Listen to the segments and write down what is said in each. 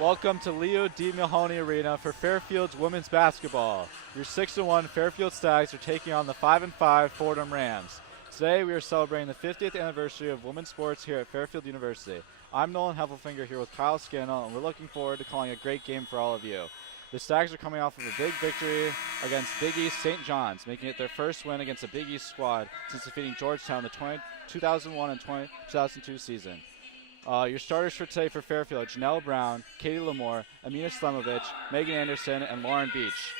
Welcome to Leo D. Mahoney Arena for Fairfield's women's basketball. Your 6-1 Fairfield Stags are taking on the 5-5 Fordham Rams. Today we are celebrating the 50th anniversary of women's sports here at Fairfield University. I'm Nolan Heffelfinger here with Kyle Scannell, and we're looking forward to calling a great game for all of you. The Stags are coming off of a big victory against Big East St. John's, making it their first win against a Big East squad since defeating Georgetown the 2001 and 2002 season. Your starters for today for Fairfield: Janelle Brown, Katie Lamore, Amina Slemovich, Megan Anderson, and Lauren Beach.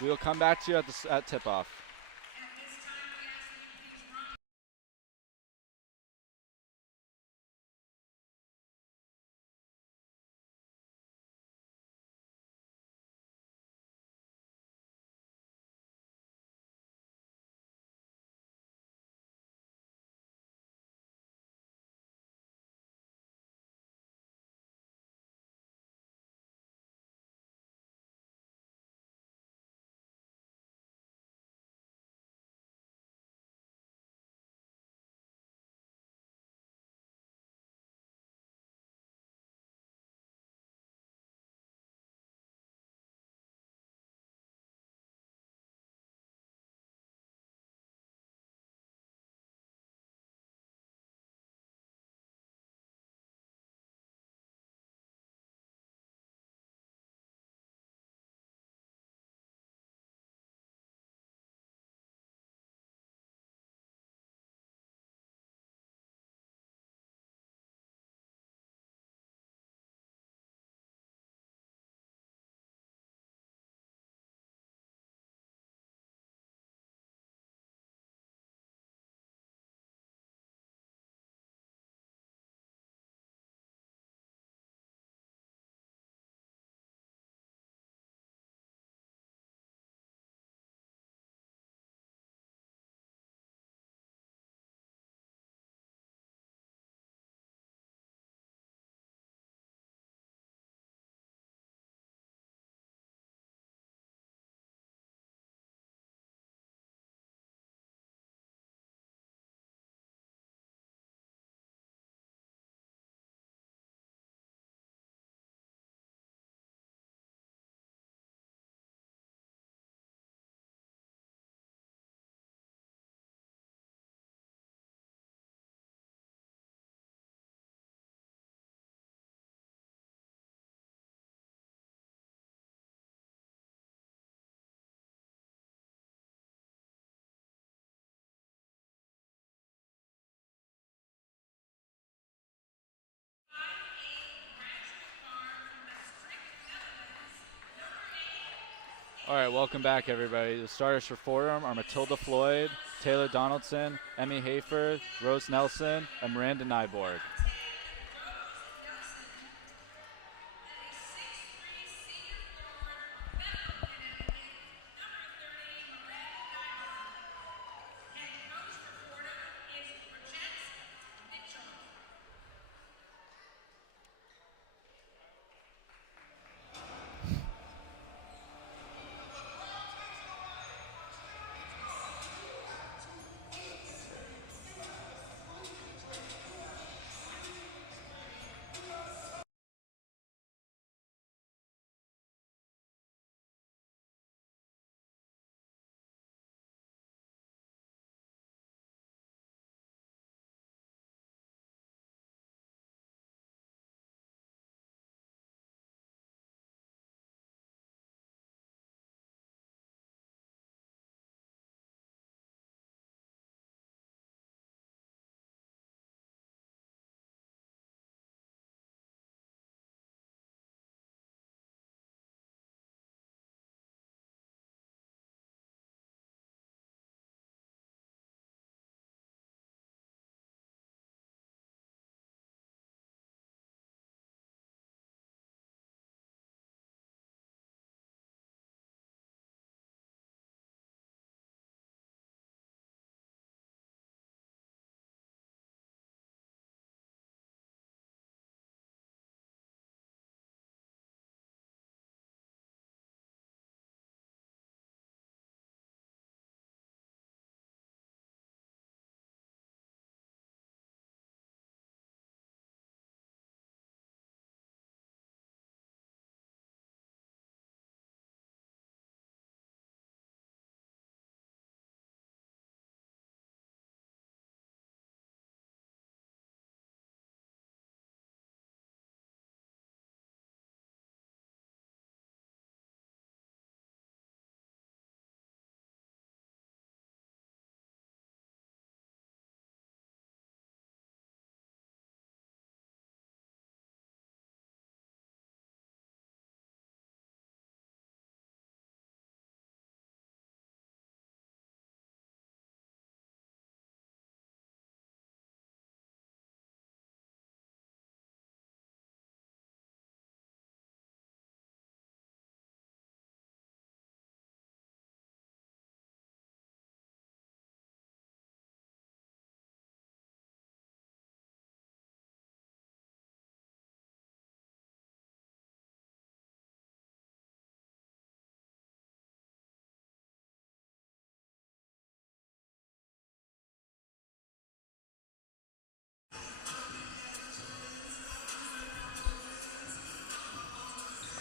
We will come back to you at tip-off. All right, welcome back, everybody. The starters for Fordham are Matilda Floyd, Taylor Donaldson, Emmy Hayford, Rose Nelson, and Miranda Nyborg.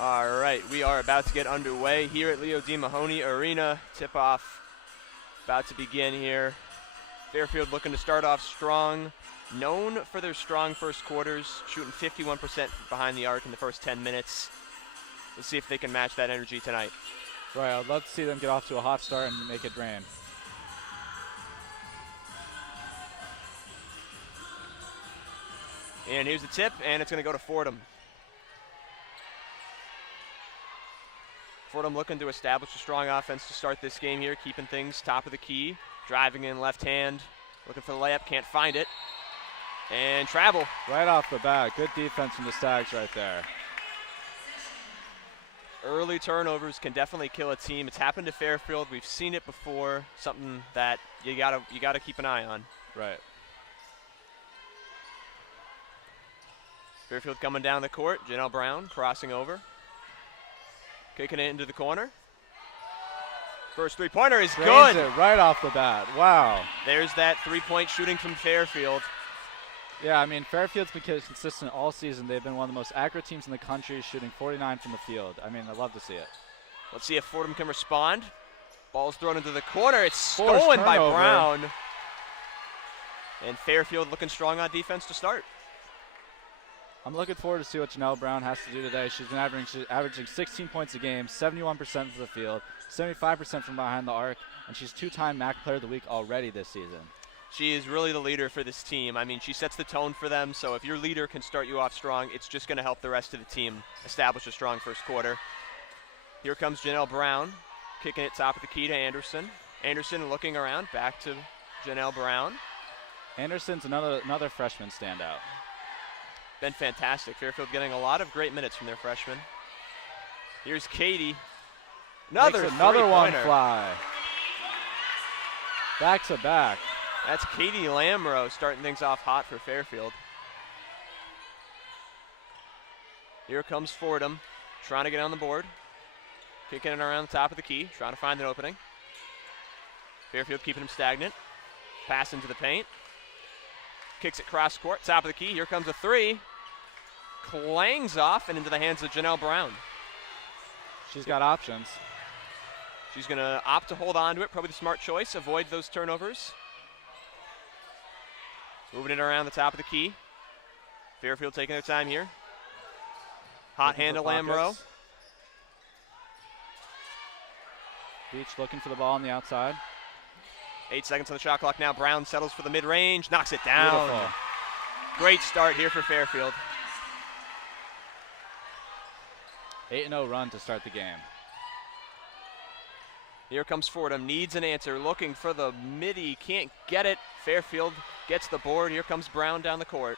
All right, we are about to get underway here at Leo D. Mahoney Arena. Tip-off about to begin here. Fairfield looking to start off strong. Known for their strong first quarters, shooting 51% behind the arc in the first 10 minutes. Let's see if they can match that energy tonight. Right, I'd love to see them get off to a hot start and make it rain. And here's the tip, and it's going to go to Fordham. Fordham looking to establish a strong offense to start this game here, keeping things top of the key. Driving in left hand, looking for the layup, can't find it. And travel. Right off the bat, good defense from the Stags right there. Early turnovers can definitely kill a team. It's happened to Fairfield. We've seen it before. Something that you gotta keep an eye on. Right. Fairfield coming down the court. Janelle Brown crossing over. Kicking it into the corner. First three-pointer is good. It right off the bat. Wow. There's that three-point shooting from Fairfield. Yeah, I mean, Fairfield's been consistent all season. They've been one of the most accurate teams in the country, shooting 49 from the field. I mean, I love to see it. Let's see if Fordham can respond. Ball's thrown into the corner. It's stolen by Brown. And Fairfield looking strong on defense to start. I'm looking forward to see what Janelle Brown has to do today. She's been averaging 16 points a game, 71% from the field, 75% from behind the arc, and she's two-time MAC Player of the Week already this season. She is really the leader for this team. I mean, she sets the tone for them, so if your leader can start you off strong, it's just going to help the rest of the team establish a strong first quarter. Here comes Janelle Brown, kicking it top of the key to Anderson. Anderson looking around, back to Janelle Brown. Anderson's another freshman standout. Been fantastic. Fairfield getting a lot of great minutes from their freshmen. Here's Katie. Another one fly. Back to back. That's Katie Lamro starting things off hot for Fairfield. Here comes Fordham, trying to get on the board. Kicking it around the top of the key, trying to find an opening. Fairfield keeping him stagnant. Pass into the paint. Kicks it cross court, top of the key. Here comes a three. Clangs off and into the hands of Janelle Brown. She's got options. She's going to opt to hold on to it. Probably the smart choice. Avoid those turnovers. Moving it around the top of the key. Fairfield taking their time here. Hot hand to Lamro. Beach looking for the ball on the outside. 8 seconds on the shot clock now. Brown settles for the mid-range. Knocks it down. Beautiful. Great start here for Fairfield. 8-0 run to start the game. Here comes Fordham. Needs an answer. Looking for the midi. Can't get it. Fairfield gets the board. Here comes Brown down the court.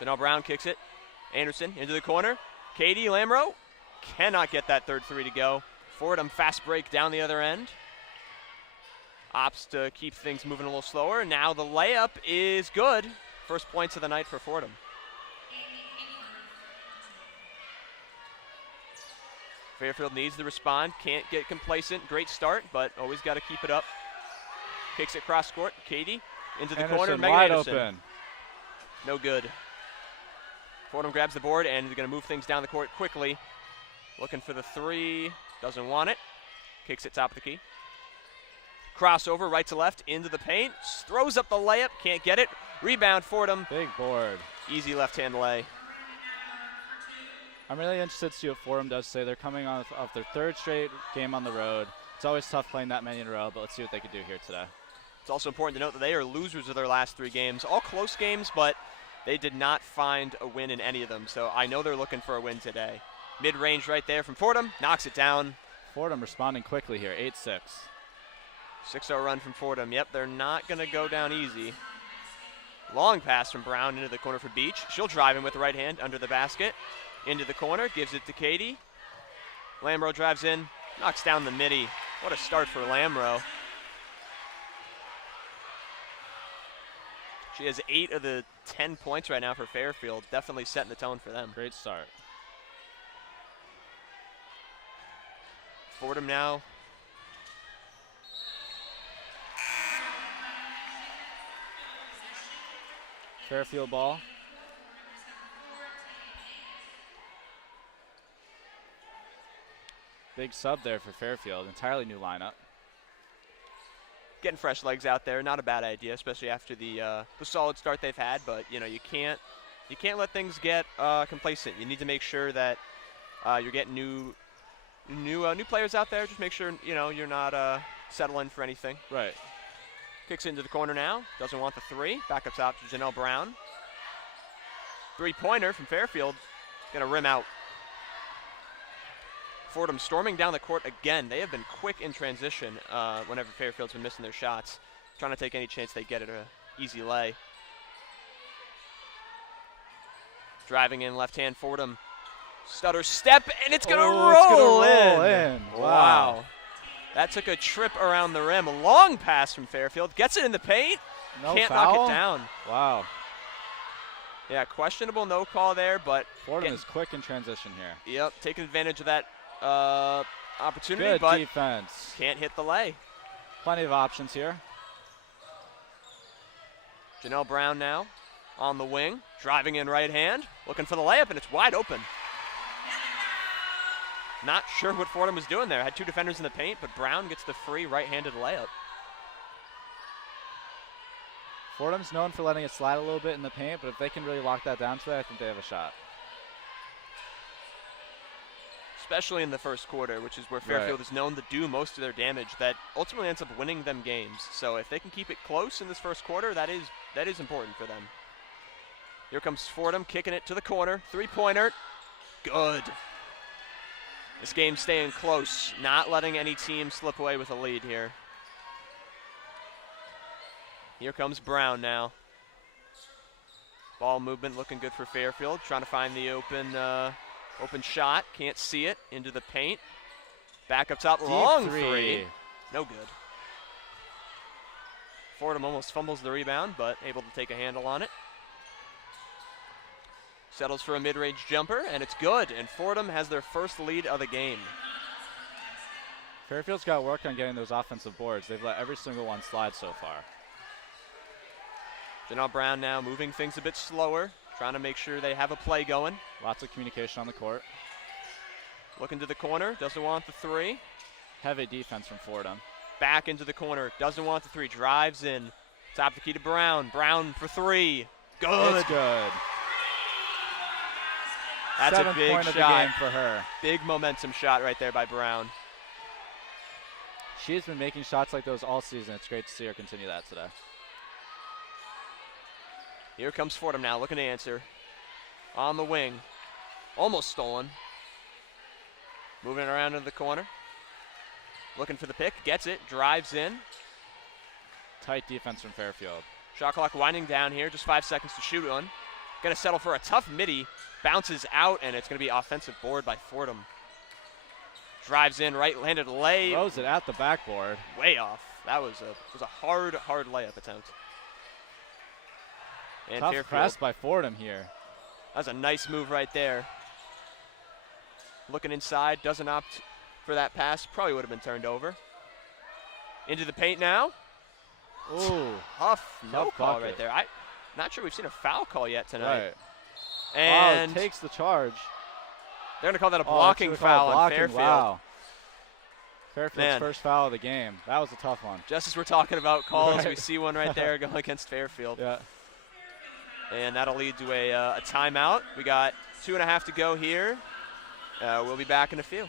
Janelle Brown kicks it. Anderson into the corner. Katie Lamro cannot get that third three to go. Fordham fast break down the other end. Opts to keep things moving a little slower. Now the layup is good. First points of the night for Fordham. Fairfield needs to respond. Can't get complacent. Great start, but always got to keep it up. Kicks it cross court. Katie into the corner. Megan wide Anderson. Open. No good. Fordham grabs the board and is going to move things down the court quickly. Looking for the three. Doesn't want it. Kicks it top of the key. Crossover right to left into the paint. Throws up the layup. Can't get it. Rebound Fordham. Big board. Easy left-hand lay. I'm really interested to see what Fordham does today. They're coming off their third straight game on the road. It's always tough playing that many in a row, but let's see what they can do here today. It's also important to note that they are losers of their last 3 games. All close games, but they did not find a win in any of them, so I know they're looking for a win today. Mid-range right there from Fordham. Knocks it down. Fordham responding quickly here, 8-6. 6-0 run from Fordham. Yep, they're not going to go down easy. Long pass from Brown into the corner for Beach. She'll drive in with the right hand under the basket. Into the corner, gives it to Katie. Lamro drives in, knocks down the midi. What a start for Lamro. She has 8 of the 10 points right now for Fairfield. Definitely setting the tone for them. Great start. Fordham now. Fairfield ball. Big sub there for Fairfield. Entirely new lineup. Getting fresh legs out there, not a bad idea, especially after the solid start they've had. But you can't let things get complacent. You need to make sure that you're getting new players out there. Just make sure you're not settling for anything. Right. Kicks into the corner now. Doesn't want the three. Back up top to Janelle Brown. 3-pointer from Fairfield. Gonna rim out. Fordham storming down the court again. They have been quick in transition whenever Fairfield's been missing their shots. Trying to take any chance they get at an easy lay. Driving in left hand, Fordham. Stutter step, and it's going to roll in. Wow. That took a trip around the rim. A long pass from Fairfield. Gets it in the paint. No Can't foul? knock it down. Wow. Yeah, questionable no call there, but Fordham is quick in transition here. Yep, taking advantage of that opportunity, Good but defense. can't hit the lay. Plenty of options here. Janelle Brown now on the wing, driving in right hand, looking for the layup, and it's wide open. Not sure what Fordham was doing there. Had two defenders in the paint, but Brown gets the free right-handed layup. Fordham's known for letting it slide a little bit in the paint, but if they can really lock that down today, I think they have a shot. Especially in the first quarter, which is where Fairfield is known to do most of their damage, that ultimately ends up winning them games. So if they can keep it close in this first quarter, that is important for them. Here comes Fordham, kicking it to the corner. 3-pointer. Good. This game's staying close, not letting any team slip away with a lead here. Here comes Brown now. Ball movement looking good for Fairfield, trying to find the open shot. Can't see it. Into the paint. Back up top, long three. No good. Fordham almost fumbles the rebound, but able to take a handle on it. Settles for a mid-range jumper, and it's good. And Fordham has their first lead of the game. Fairfield's got to work on getting those offensive boards. They've let every single one slide so far. Janelle Brown now moving things a bit slower, trying to make sure they have a play going. Lots of communication on the court. Looking to the corner, doesn't want the three. Heavy defense from Fordham. Back into the corner, doesn't want the three, drives in. Top the key to Brown. Brown for three. Good. It's good. That's a big point shot. Of the game for her. Big momentum shot right there by Brown. She's been making shots like those all season. It's great to see her continue that today. Here comes Fordham now, looking to answer. On the wing. Almost stolen. Moving around into the corner. Looking for the pick, gets it, drives in. Tight defense from Fairfield. Shot clock winding down here, just 5 seconds to shoot on. Gonna settle for a tough midi. Bounces out, and it's gonna be offensive board by Fordham. Drives in, right-handed lay. Throws it at the backboard. Way off. That was a hard layup attempt. And Tough Fairfield. press by Fordham here. That was a nice move right there. Looking inside, doesn't opt for that pass. Probably would have been turned over. Into the paint now. Ooh. Tough no call bucket. right there. I'm not sure we've seen a foul call yet tonight. Right. And takes the charge. they're going to call that a blocking foul on Fairfield. Wow. Fairfield's Man. first foul of the game. That was a tough one. Just as we're talking about calls, Right. we see one right there going against Fairfield. Yeah. And that'll lead to a timeout. We got 2.5 to go here. We'll be back in a few.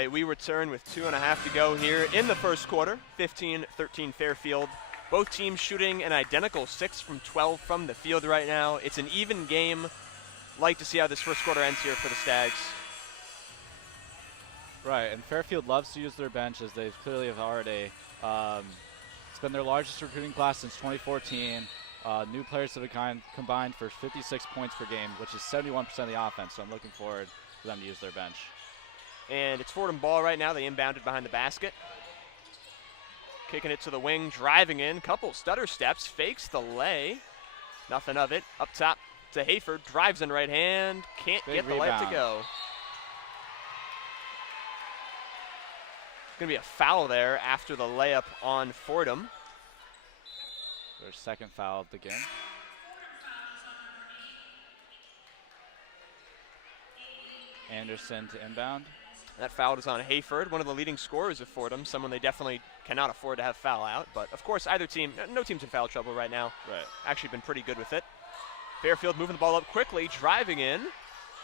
right, we return with 2.5 to go here in the first quarter. 15-13 Fairfield. Both teams shooting an identical 6 from 12 from the field right now. It's an even game. Like to see how this first quarter ends here for the Stags. Right, and Fairfield loves to use their bench, as they clearly have already. It's been their largest recruiting class since 2014. New players have combined for 56 points per game, which is 71% of the offense, so I'm looking forward for them to use their bench. And it's Fordham ball right now. They inbounded behind the basket. Kicking it to the wing, driving in, couple stutter steps, fakes the lay. Nothing of it. Up top to Hayford, drives in right hand, can't Big get the layup to rebound. go. Going to be a foul there after the layup on Fordham. Their second foul of the game. Anderson to inbound. That foul is on Hayford, one of the leading scorers of Fordham, someone they definitely cannot afford to have foul out. But, of course, either team, no team's in foul trouble right now. Right. Actually been pretty good with it. Fairfield moving the ball up quickly, driving in,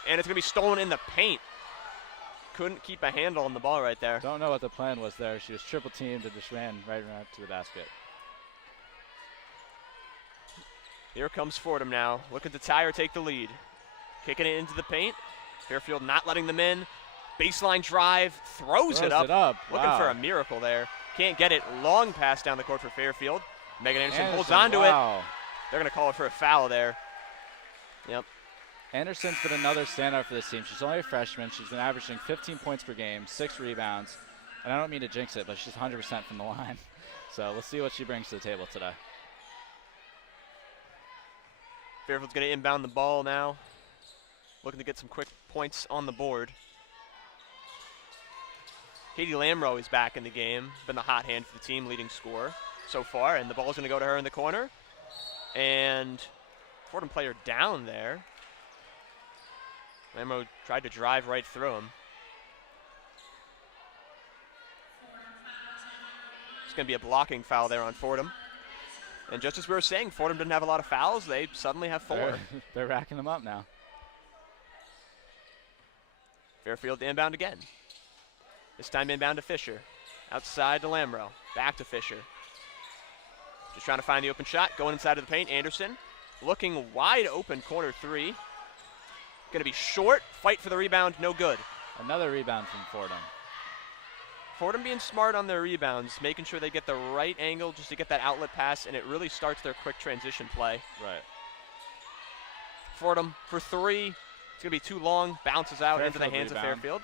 and it's going to be stolen in the paint. Couldn't keep a handle on the ball right there. Don't know what the plan was there. She was triple teamed and just ran right around to the basket. Here comes Fordham now, looking to tie or take the lead. Kicking it into the paint. Fairfield not letting them in. Baseline drive, throws it up. Looking Wow. for a miracle there. Can't get it. Long pass down the court for Fairfield. Megan Anderson holds Anderson, on to it. wow. They're going to call it for a foul there. Yep. Anderson's been another standout for this team. She's only a freshman. She's been averaging 15 points per game, 6 rebounds. And I don't mean to jinx it, but she's 100% from the line. So we'll see what she brings to the table today. Fairfield's going to inbound the ball now. Looking to get some quick points on the board. Katie Lamro is back in the game. Been the hot hand for the team, leading scorer so far. And the ball's going to go to her in the corner. And Fordham player down there. Lamro tried to drive right through him. It's going to be a blocking foul there on Fordham. And just as we were saying, Fordham didn't have a lot of fouls. They suddenly have 4. They're racking them up now. Fairfield to inbound again. This time inbound to Fisher. Outside to Lamro. Back to Fisher. Just trying to find the open shot. Going inside of the paint. Anderson looking wide open, corner 3. Going to be short. Fight for the rebound. No good. Another rebound from Fordham. Fordham being smart on their rebounds, making sure they get the right angle just to get that outlet pass, and it really starts their quick transition play. Right. Fordham for 3. It's going to be too long. Bounces out into the hands of Fairfield.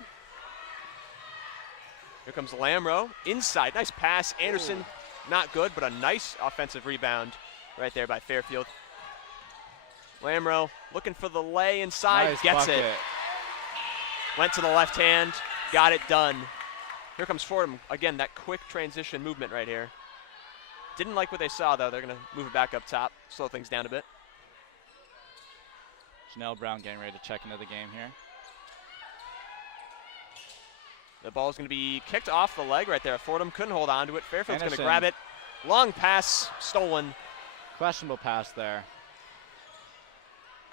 Here comes Lamro. Inside. Nice pass. Anderson, not good, but a nice offensive rebound right there by Fairfield. Lamro looking for the lay inside. Nice gets bucket. it. Went to the left hand. Got it done. Here comes Fordham. Again, that quick transition movement right here. Didn't like what they saw, though. They're going to move it back up top, slow things down a bit. Janelle Brown getting ready to check into the game here. The ball's going to be kicked off the leg right there. Fordham couldn't hold on to it. Fairfield's going to Anderson. grab it. Long pass, stolen. Questionable pass there.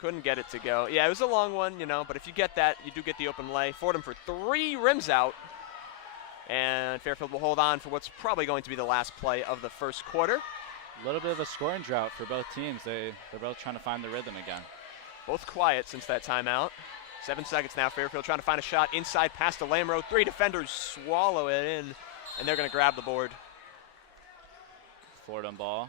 Couldn't get it to go. Yeah, it was a long one, but if you get that, you do get the open lay. Fordham for 3, rims out. And Fairfield will hold on for what's probably going to be the last play of the first quarter. A little bit of a scoring drought for both teams. They're both trying to find the rhythm again. Both quiet since that timeout. 7 seconds now. Fairfield trying to find a shot inside, pass to Lamro. 3 defenders swallow it in, and they're going to grab the board. Fordham ball.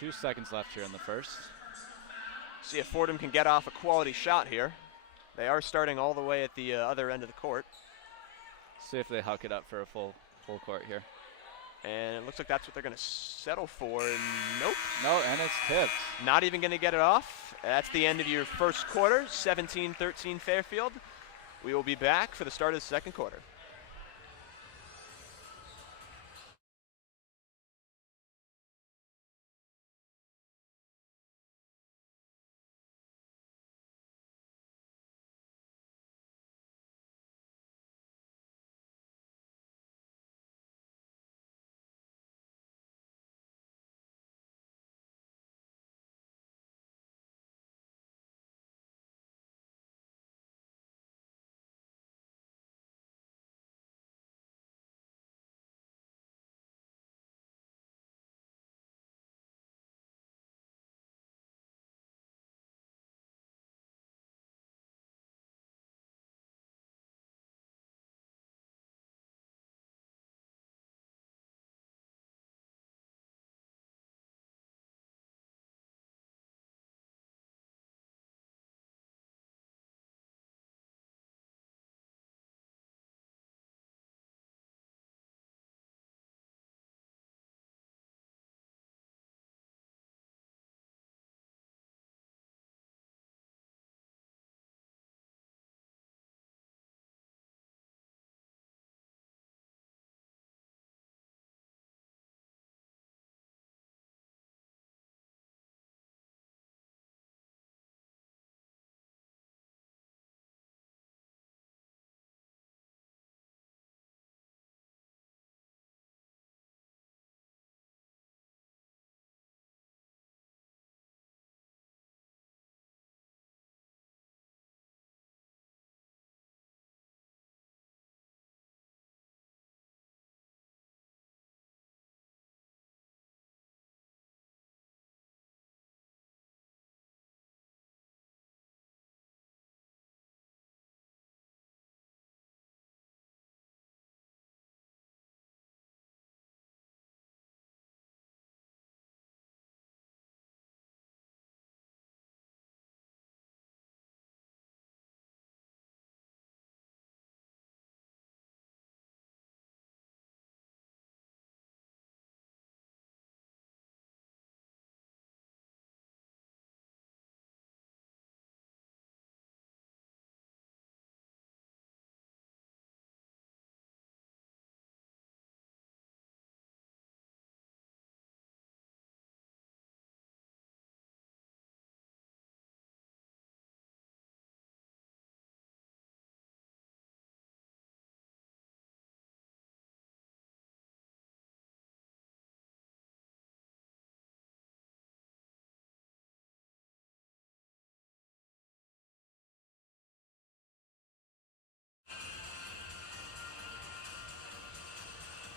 2 seconds left here in the first. See if Fordham can get off a quality shot here. They are starting all the way at the other end of the court. See if they huck it up for a full court here. And it looks like that's what they're going to settle for. Nope. No, and it's tipped. Not even going to get it off. That's the end of your first quarter, 17-13 Fairfield. We will be back for the start of the second quarter.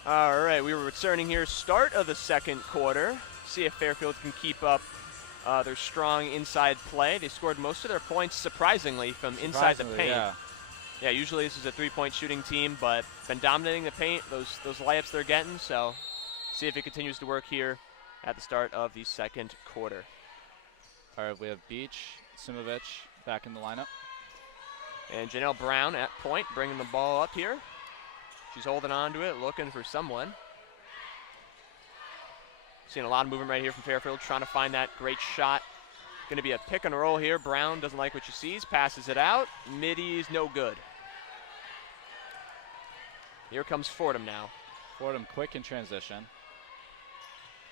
All right, we were returning here, start of the second quarter. See if Fairfield can keep up their strong inside play. They scored most of their points, surprisingly, from inside the paint. Yeah, usually this is a three-point shooting team, but been dominating the paint, those layups they're getting, so see if it continues to work here at the start of the second quarter. All right, we have Beach, Simovic back in the lineup. And Janelle Brown at point, bringing the ball up here. She's holding on to it, looking for someone. Seeing a lot of movement right here from Fairfield, trying to find that great shot. Going to be a pick and roll here. Brown doesn't like what she sees, passes it out. Middy's no good. Here comes Fordham now. Fordham quick in transition.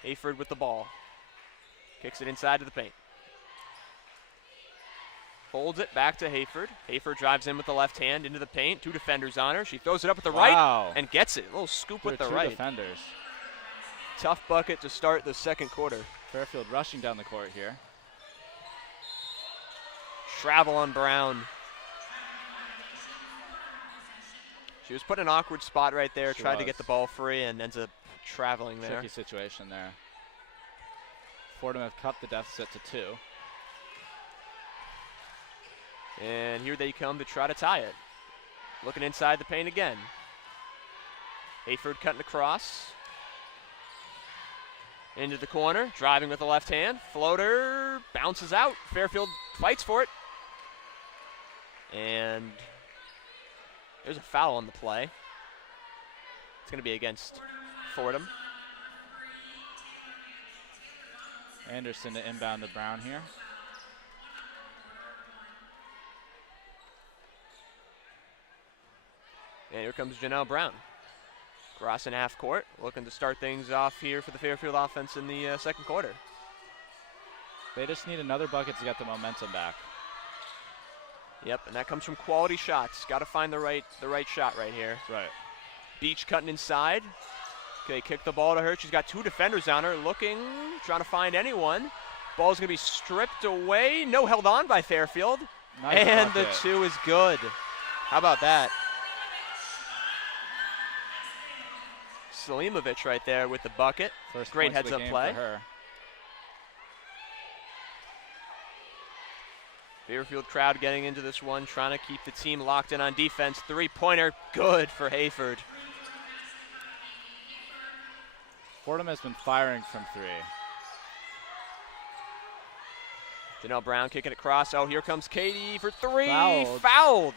Hayford with the ball. Kicks it inside to the paint. Holds it back to Hayford. Hayford drives in with the left hand into the paint. 2 defenders on her. She throws it up with the right and gets it. A little scoop with the right. 2 defenders. Tough bucket to start the second quarter. Fairfield rushing down the court here. Travel on Brown. She was put in an awkward spot right there, tried to get the ball free and ends up traveling there. Tricky situation there. Fordham have cut the deficit to 2. And here they come to try to tie it. Looking inside the paint again. Hayford cutting across. Into the corner, driving with the left hand. Floater bounces out. Fairfield fights for it. And there's a foul on the play. It's going to be against Fordham. Anderson to inbound to Brown here. And here comes Janelle Brown. Crossing half court, looking to start things off here for the Fairfield offense in the second quarter. They just need another bucket to get the momentum back. Yep, and that comes from quality shots. Got to find the right shot right here. That's right. Beach cutting inside. Okay, kick the ball to her. She's got 2 defenders on her, looking, trying to find anyone. Ball's going to be stripped away. No, held on by Fairfield. Nice and bucket. The 2 is good. How about that? Selimovic right there with the bucket. First great points of the heads-up game play. for her. Fairfield crowd getting into this one, trying to keep the team locked in on defense. 3-pointer, good for Hayford. Fordham has been firing from 3. Janelle Brown kicking it across. Oh, here comes Katie for 3. Fouled.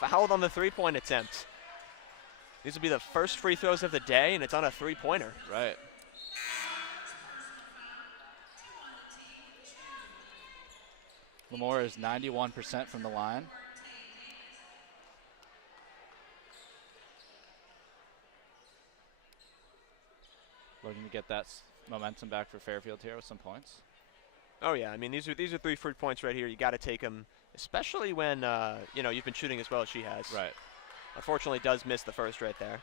Fouled on the 3-point attempt. These will be the first free throws of the day, and it's on a 3-pointer. Right. Lamore is 91% from the line. Looking to get that momentum back for Fairfield here with some points. Oh yeah, I mean these are 3 free points right here. You got to take them, especially when you've been shooting as well as she has. Right. Unfortunately, does miss the first right there.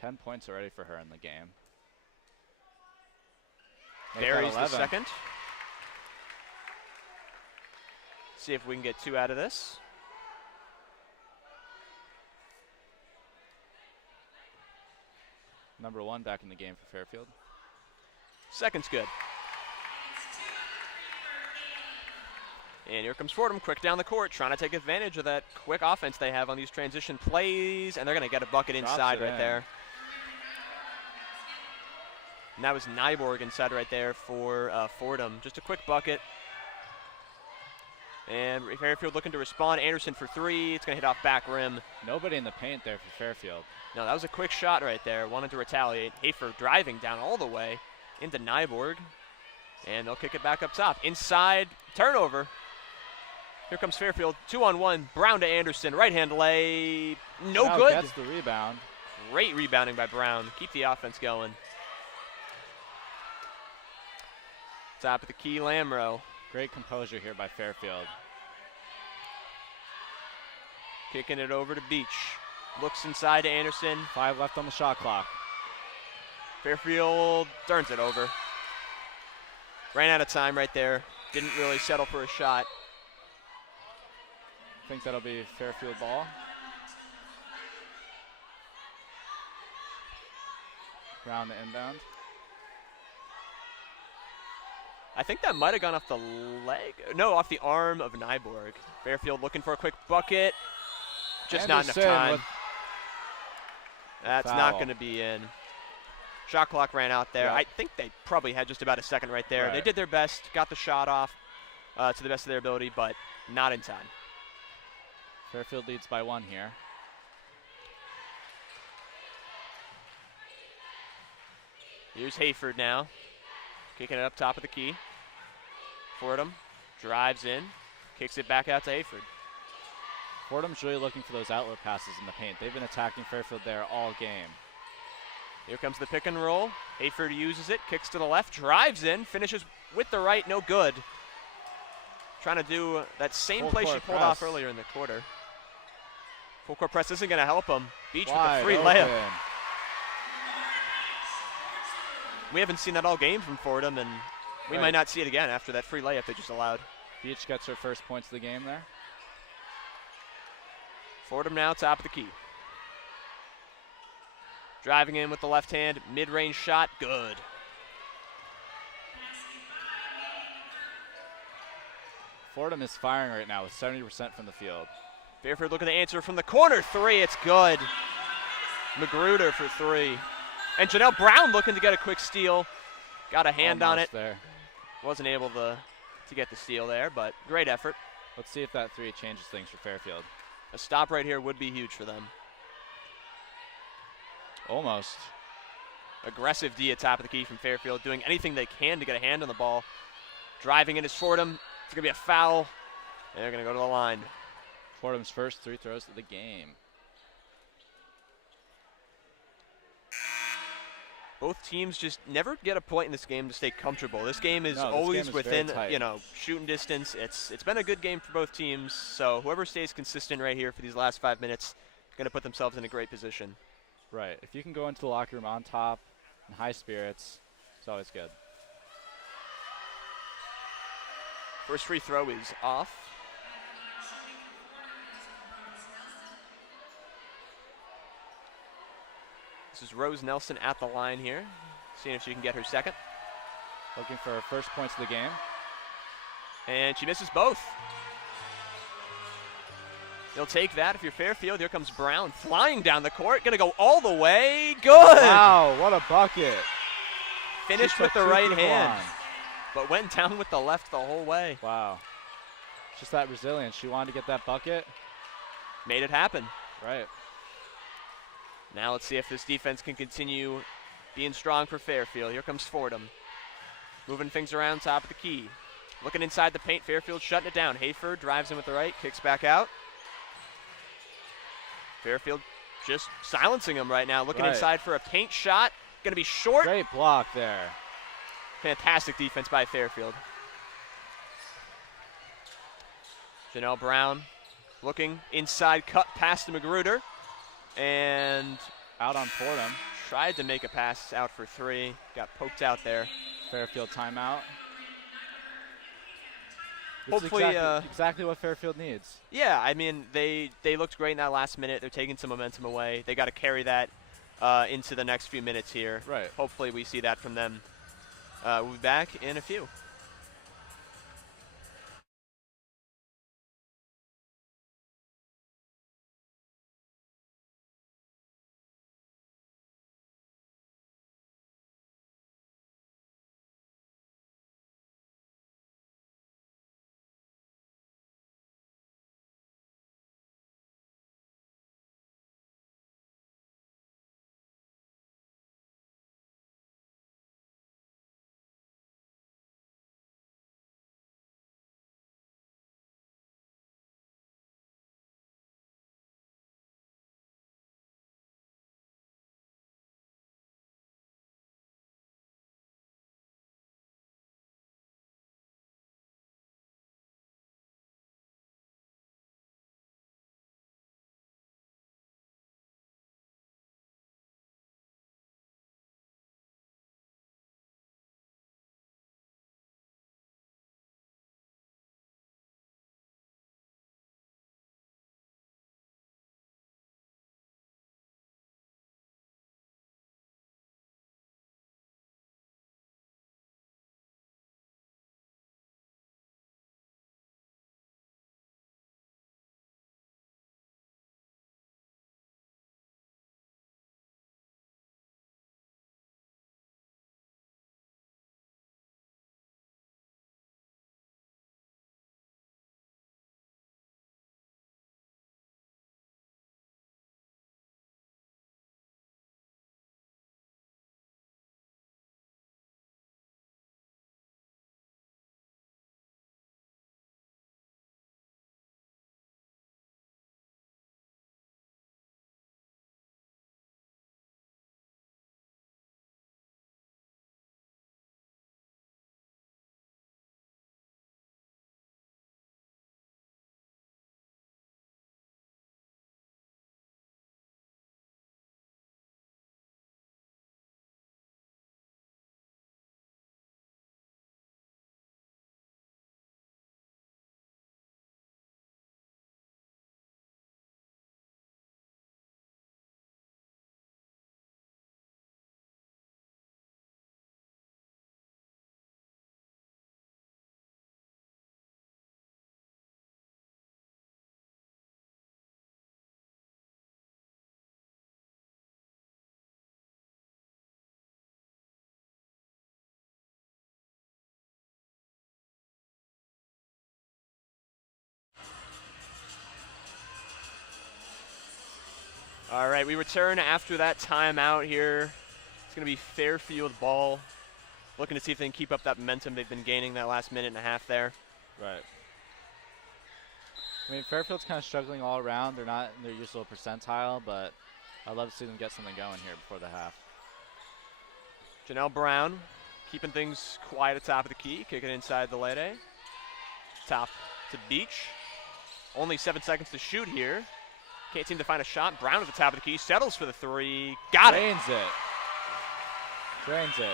10 points already for her in the game. Buries the second. See if we can get 2 out of this. Number 1 back in the game for Fairfield. Second's good. And here comes Fordham, quick down the court, trying to take advantage of that quick offense they have on these transition plays, and they're going to get a bucket inside right there. And that was Nyborg inside right there for Fordham. Just a quick bucket. And Fairfield looking to respond. Anderson for 3. It's going to hit off back rim. Nobody in the paint there for Fairfield. No, that was a quick shot right there. Wanted to retaliate. Hayford driving down all the way into Nyborg. And they'll kick it back up top. Inside, turnover. Here comes Fairfield, 2-on-1. Brown to Anderson, right-hand lay. No Now good. Gets the rebound. Great rebounding by Brown. Keep the offense going. Top of the key, Lamro. Great composure here by Fairfield. Kicking it over to Beach. Looks inside to Anderson. 5 left on the shot clock. Fairfield turns it over. Ran out of time right there. Didn't really settle for a shot. Think that'll be Fairfield ball. Brown the inbound. I think that might have gone off the leg. No, off the arm of Nyborg. Fairfield looking for a quick bucket. Just not enough time. That's not going to be in. Shot clock ran out there. Yep. I think they probably had just about a second right there. Right. They did their best, got the shot off to the best of their ability, but not in time. Fairfield leads by 1 here. Here's Hayford now, kicking it up top of the key. Fordham drives in, kicks it back out to Hayford. Fordham's really looking for those outlet passes in the paint. They've been attacking Fairfield there all game. Here comes the pick and roll. Hayford uses it, kicks to the left, drives in, finishes with the right, no good. Trying to do that same play she pulled off earlier in the quarter. Full court press isn't going to help him. Beach with a free layup. We haven't seen that all game from Fordham, and we might not see it again after that free layup they just allowed. Beach gets her first points of the game there. Fordham now top of the key. Driving in with the left hand, mid-range shot, good. Fordham is firing right now with 70% from the field. Fairfield looking to answer from the corner, 3, it's good. Magruder for 3. And Janelle Brown looking to get a quick steal. Got a hand on it. There. Wasn't able to get the steal there, but great effort. Let's see if that 3 changes things for Fairfield. A stop right here would be huge for them. Almost. Aggressive D at top of the key from Fairfield, doing anything they can to get a hand on the ball. Driving in is Fordham. It's going to be a foul. They're going to go to the line. Fordham's first 3 throws of the game. Both teams just never get a point in this game to stay comfortable. This game is always within, shooting distance. It's been a good game for both teams. So whoever stays consistent right here for these last 5 minutes is going to put themselves in a great position. Right. If you can go into the locker room on top in high spirits, it's always good. First free throw is off. This is Rose Nelson at the line here, seeing if she can get her second. Looking for her first points of the game. And she misses both. You'll take that if you're Fairfield. Here comes Brown flying down the court. Going to go all the way. Good. Wow, what a bucket. Finished with the right hand, but went down with the left the whole way. Wow. Just that resilience. She wanted to get that bucket. Made it happen. Right. Now let's see if this defense can continue being strong for Fairfield. Here comes Fordham. Moving things around top of the key. Looking inside the paint. Fairfield shutting it down. Hayford drives in with the right. Kicks back out. Fairfield just silencing them right now. Looking inside for a paint shot. Going to be short. Great block there. Fantastic defense by Fairfield. Janelle Brown looking inside, cut past the Magruder. And out on Fordham. Tried to make a pass out for 3. Got poked out there. Fairfield timeout. Hopefully, exactly what Fairfield needs. Yeah, I mean, they looked great in that last minute. They're taking some momentum away. They got to carry that into the next few minutes here. Right. Hopefully we see that from them. We'll be back in a few. All right, we return after that timeout here. It's going to be Fairfield ball. Looking to see if they can keep up that momentum they've been gaining that last minute and a half there. Right. I mean, Fairfield's kind of struggling all around. They're not in their usual percentile, but I'd love to see them get something going here before the half. Janelle Brown keeping things quiet at top of the key, kicking inside the Lede. Top to Beach. Only 7 seconds to shoot here. Can't seem to find a shot. Brown at the top of the key, settles for the three. Got it. Drains it.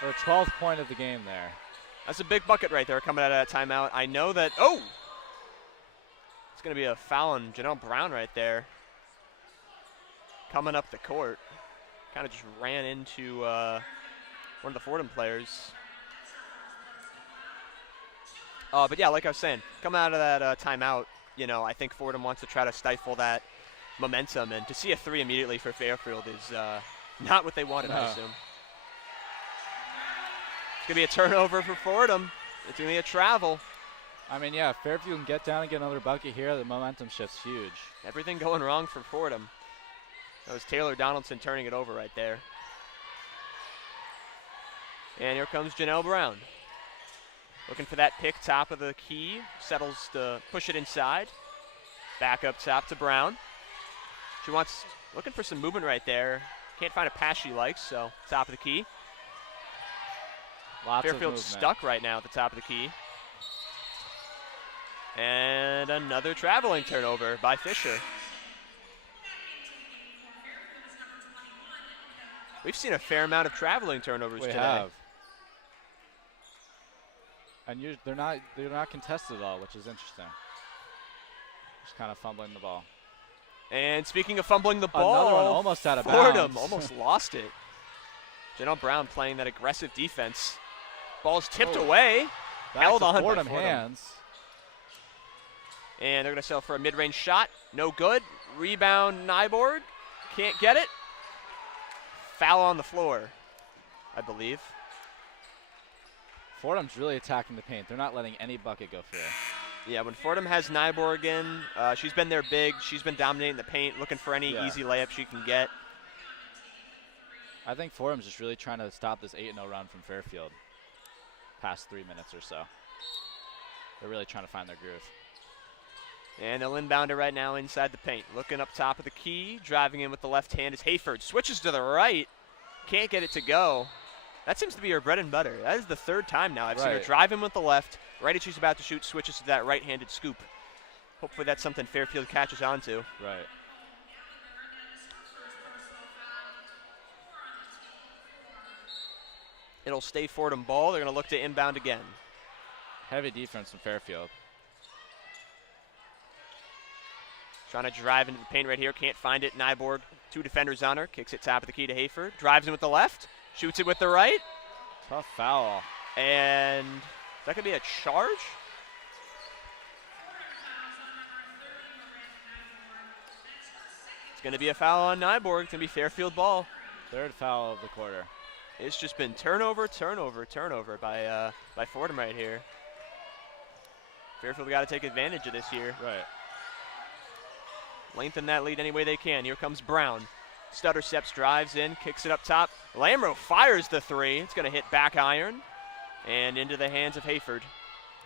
Their 12th point of the game there. That's a big bucket right there coming out of that timeout. I know that, oh! It's going to be a foul on Janelle Brown right there. Coming up the court. Kind of just ran into one of the Fordham players. But yeah, like I was saying, coming out of that timeout, you know, I think Fordham wants to try to stifle that momentum. And to see a three immediately for Fairfield is not what they wanted, I assume. It's going to be a turnover for Fordham. It's going to be a travel. I mean, yeah, if Fairfield can get down and get another bucket here, the momentum shift's huge. Everything going wrong for Fordham. That was Taylor Donaldson turning it over right there. And here comes Janelle Brown. Looking for that pick top of the key. Settles to push it inside. Back up top to Brown. She wants, looking for some movement right there. Can't find a pass she likes, so top of the key. Fairfield's stuck right now at the top of the key. And another traveling turnover by Fisher. We've seen a fair amount of traveling turnovers today. We have. And they're not contested at all, which is interesting. Just kind of fumbling the ball. And speaking of fumbling the ball, another one almost out of bounds. Fordham almost lost it. Janelle Brown playing that aggressive defense. Ball's tipped away. Held on by Fordham hands. And they're going to settle for a mid-range shot. No good. Rebound, Nyborg. Can't get it. Foul on the floor, I believe. Fordham's really attacking the paint. They're not letting any bucket go through. Yeah, when Fordham has Nyborg in, she's been there big. She's been dominating the paint, looking for any easy layup she can get. I think Fordham's just really trying to stop this 8-0 run from Fairfield. Past 3 minutes or so. They're really trying to find their groove. And they'll inbound it right now inside the paint. Looking up top of the key, driving in with the left hand is Hayford. Switches to the right. Can't get it to go. That seems to be her bread and butter. That is the third time now I've seen her drive in with the left. Right as she's about to shoot, switches to that right-handed scoop. Hopefully that's something Fairfield catches on to. Right. It'll stay Fordham ball. They're going to look to inbound again. Heavy defense from Fairfield. Trying to drive into the paint right here. Can't find it. Nyborg, 2 defenders on her. Kicks it top of the key to Hayford. Drives in with the left. Shoots it with the right. Tough foul. And that could be a charge? It's going to be a foul on Nyborg. It's going to be Fairfield ball. Third foul of the quarter. It's just been turnover by Fordham right here. Fairfield got to take advantage of this here. Right. Lengthen that lead any way they can. Here comes Brown. Stutter steps, drives in, kicks it up top. Lamro fires the three. It's going to hit back iron and into the hands of Hayford.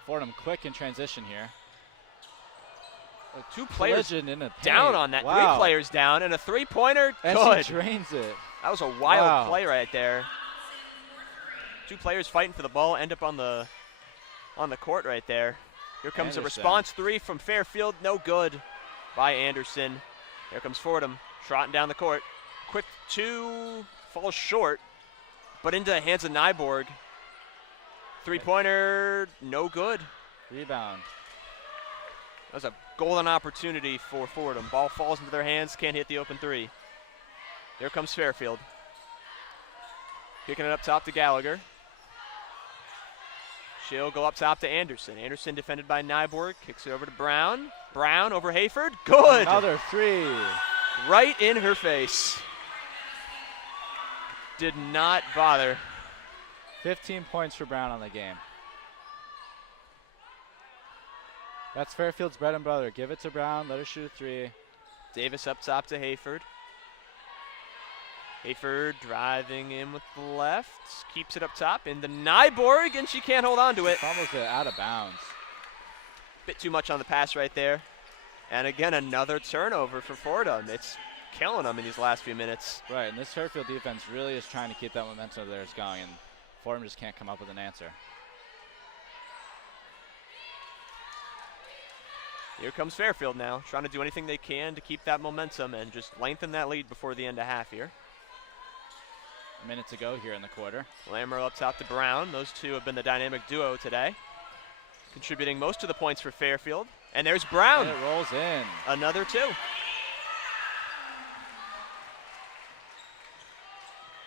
Fordham quick in transition here. 2 players in the down on that. Wow. 3 players down and a three-pointer. And good. she drains it. That was a wild play right there. 2 players fighting for the ball, end up on the court right there. Here comes a response 3 from Fairfield. No good by Anderson. Here comes Fordham trotting down the court. Quick 2 falls short, but into the hands of Nyborg. 3-pointer, no good. Rebound. That was a golden opportunity for Fordham. Ball falls into their hands, can't hit the open 3. Here comes Fairfield. Kicking it up top to Gallagher. She'll go up top to Anderson. Anderson defended by Nyborg. Kicks it over to Brown. Brown over Hayford. Good. Another 3. Right in her face. Did not bother. 15 points for Brown on the game. That's Fairfield's bread and butter. Give it to Brown. Let her shoot a 3. Davis up top to Hayford. Hayford driving in with the left, keeps it up top into Nyborg, and she can't hold on to it. Almost out of bounds. Bit too much on the pass right there. And again, another turnover for Fordham. It's killing them in these last few minutes. Right, and this Fairfield defense really is trying to keep that momentum of theirs going, and Fordham just can't come up with an answer. Here comes Fairfield now, trying to do anything they can to keep that momentum and just lengthen that lead before the end of half here. A minute to go here in the quarter. Lamro up top to Brown. Those two have been the dynamic duo today, contributing most of the points for Fairfield. And there's Brown. And it rolls in. Another 2.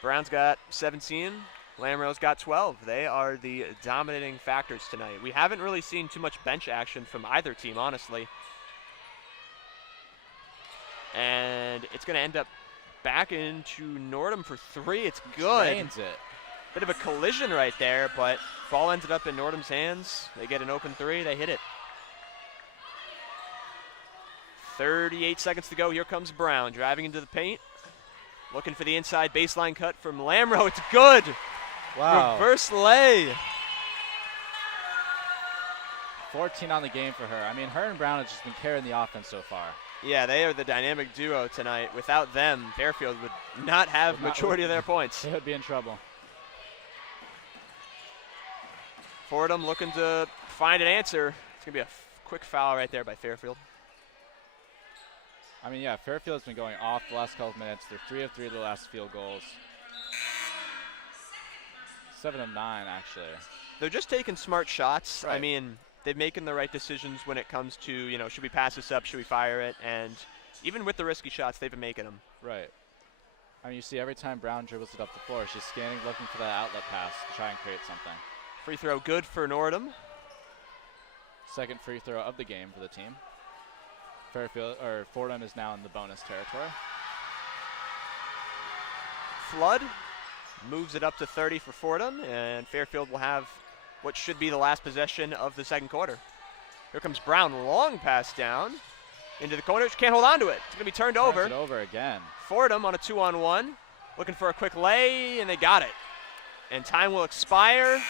Brown's got 17. Lamro's got 12. They are the dominating factors tonight. We haven't really seen too much bench action from either team, honestly. And it's going to end up back into Nordham for 3. It's good. Drains it. Bit of a collision right there, but ball ended up in Nordham's hands. They get an open 3. They hit it. 38 seconds to go. Here comes Brown driving into the paint. Looking for the inside baseline cut from Lamro. It's good. Wow. Reverse lay. 14 on the game for her. I mean, her and Brown have just been carrying the offense so far. Yeah, they are the dynamic duo tonight. Without them, Fairfield would not have majority of their points. They would be in trouble. Fordham looking to find an answer. It's going to be a quick foul right there by Fairfield. I mean, yeah, Fairfield's been going off the last couple of minutes. They're 3 of 3 of the last field goals. 7 of 9, actually. They're just taking smart shots. Right. I mean, they're making the right decisions when it comes to, you know, should we pass this up, should we fire it? And even with the risky shots, they've been making them. Right. I mean, you see every time Brown dribbles it up the floor, she's scanning, looking for that outlet pass to try and create something. Free throw good for Nordham. Second free throw of the game for the team. Fordham is now in the bonus territory. Flood moves it up to 30 for Fordham, and Fairfield will have what should be the last possession of the second quarter. Here comes Brown, long pass down into the corner. She can't hold on to it. It's going to be turned over. Turns it over again. Fordham on a 2-on-1, looking for a quick lay, and they got it. And time will expire.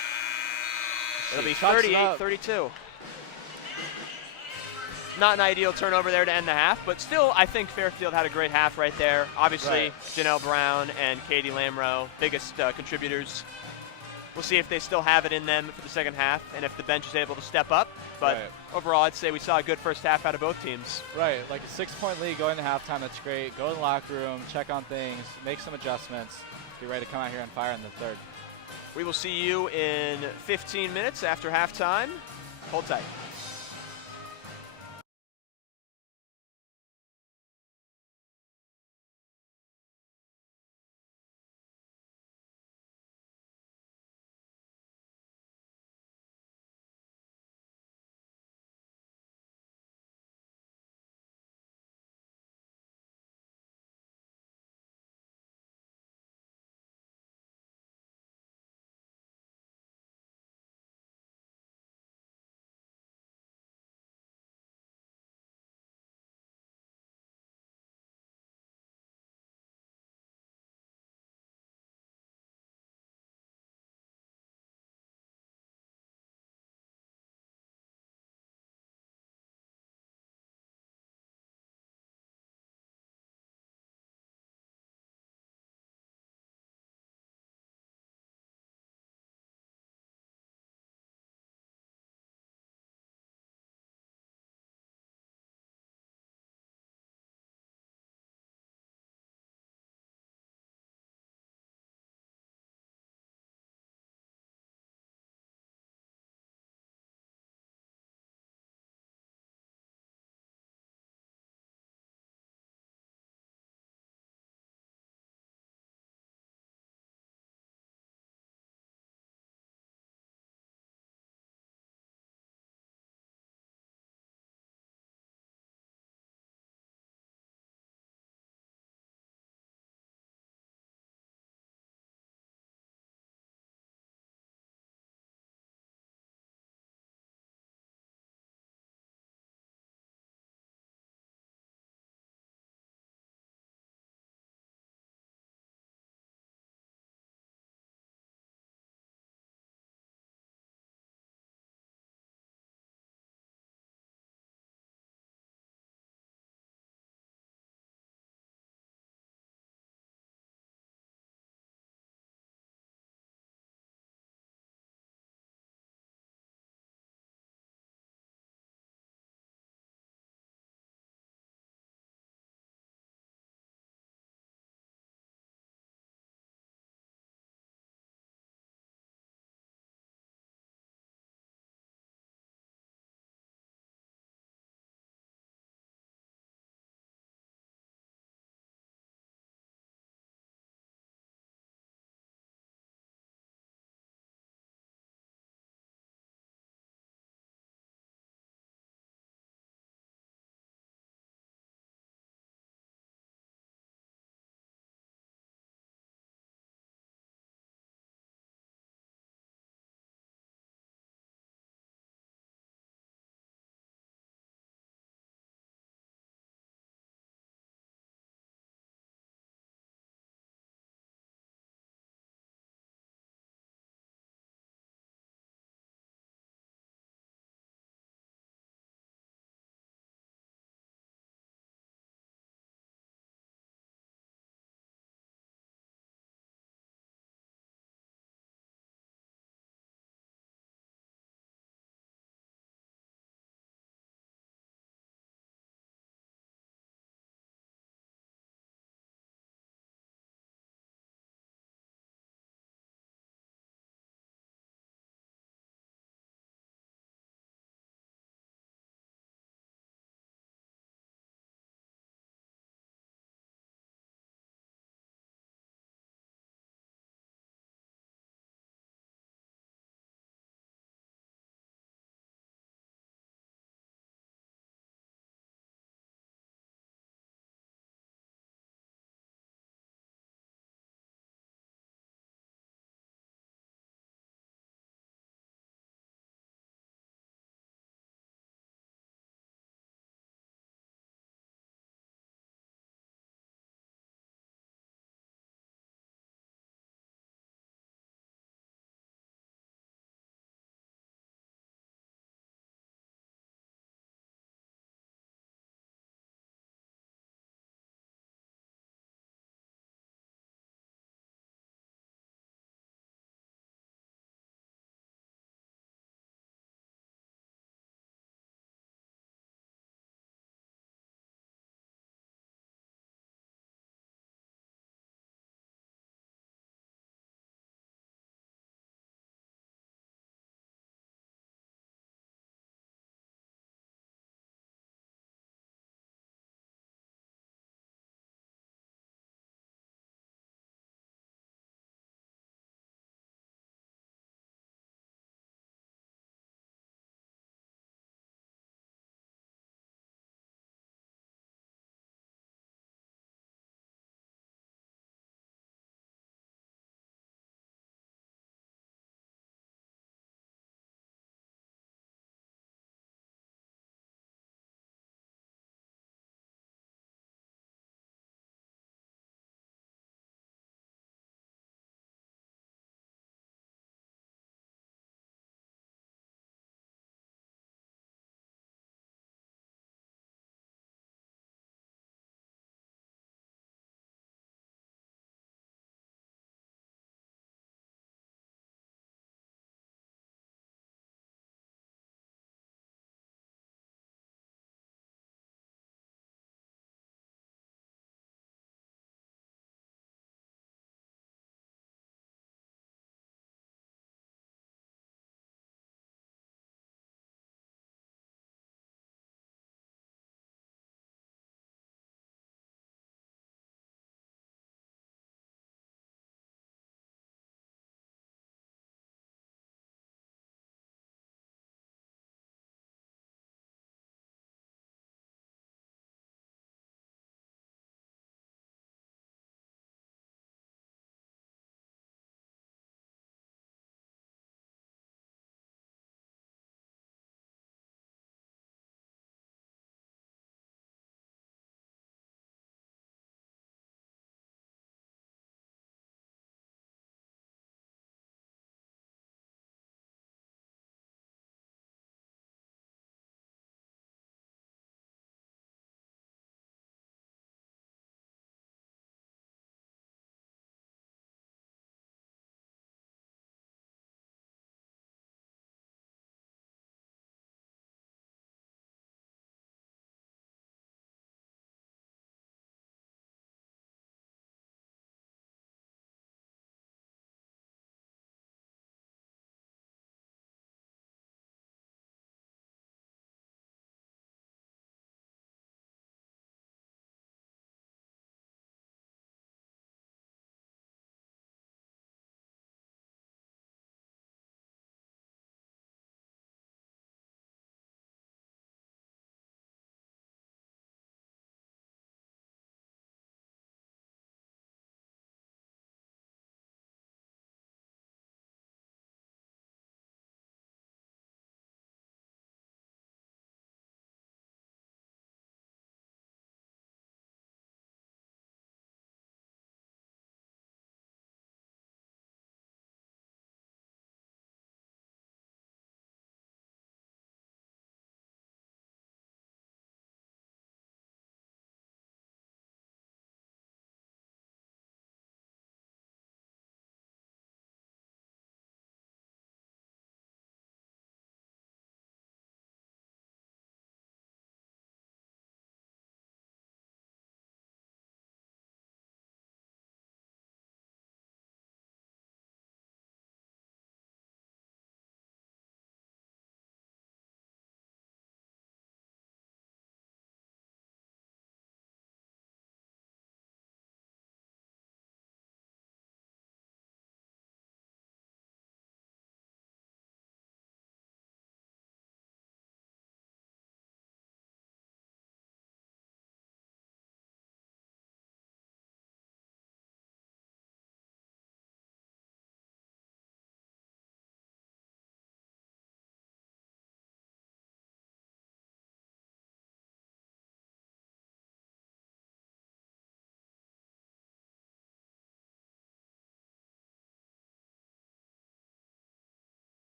It'll be 38-32. Not an ideal turnover there to end the half, but still, I think Fairfield had a great half right there. Obviously, Right. Janelle Brown and Katie Lamro, biggest contributors. We'll see if they still have it in them for the second half and if the bench is able to step up. But Right. overall, I'd say we saw a good first half out of both teams. Right, like a 6-point lead going to halftime, that's great. Go in the locker room, check on things, make some adjustments, get ready to come out here and fire in the third. We will see you in 15 minutes after halftime. Hold tight.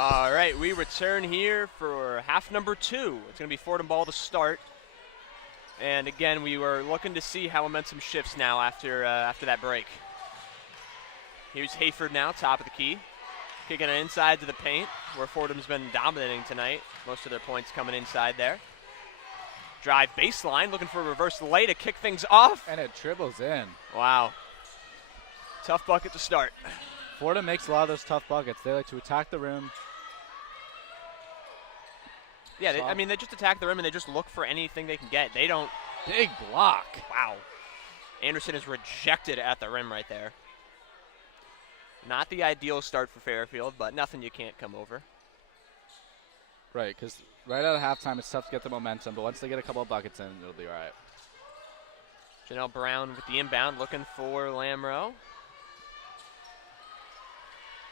All right, we return here for half number 2. It's going to be Fordham ball to start. And again, we were looking to see how momentum shifts now after that break. Here's Hayford now, top of the key. Kicking it inside to the paint, where Fordham's been dominating tonight. Most of their points coming inside there. Drive baseline, looking for a reverse lay to kick things off. And it dribbles in. Wow. Tough bucket to start. Fordham makes a lot of those tough buckets. They like to attack the rim. Yeah, they just attack the rim and they just look for anything they can get. They don't. Big block. Wow. Anderson is rejected at the rim right there. Not the ideal start for Fairfield, but nothing you can't come over. Right, because right out of halftime, it's tough to get the momentum, but once they get a couple of buckets in, it'll be all right. Janelle Brown with the inbound, looking for Lamro.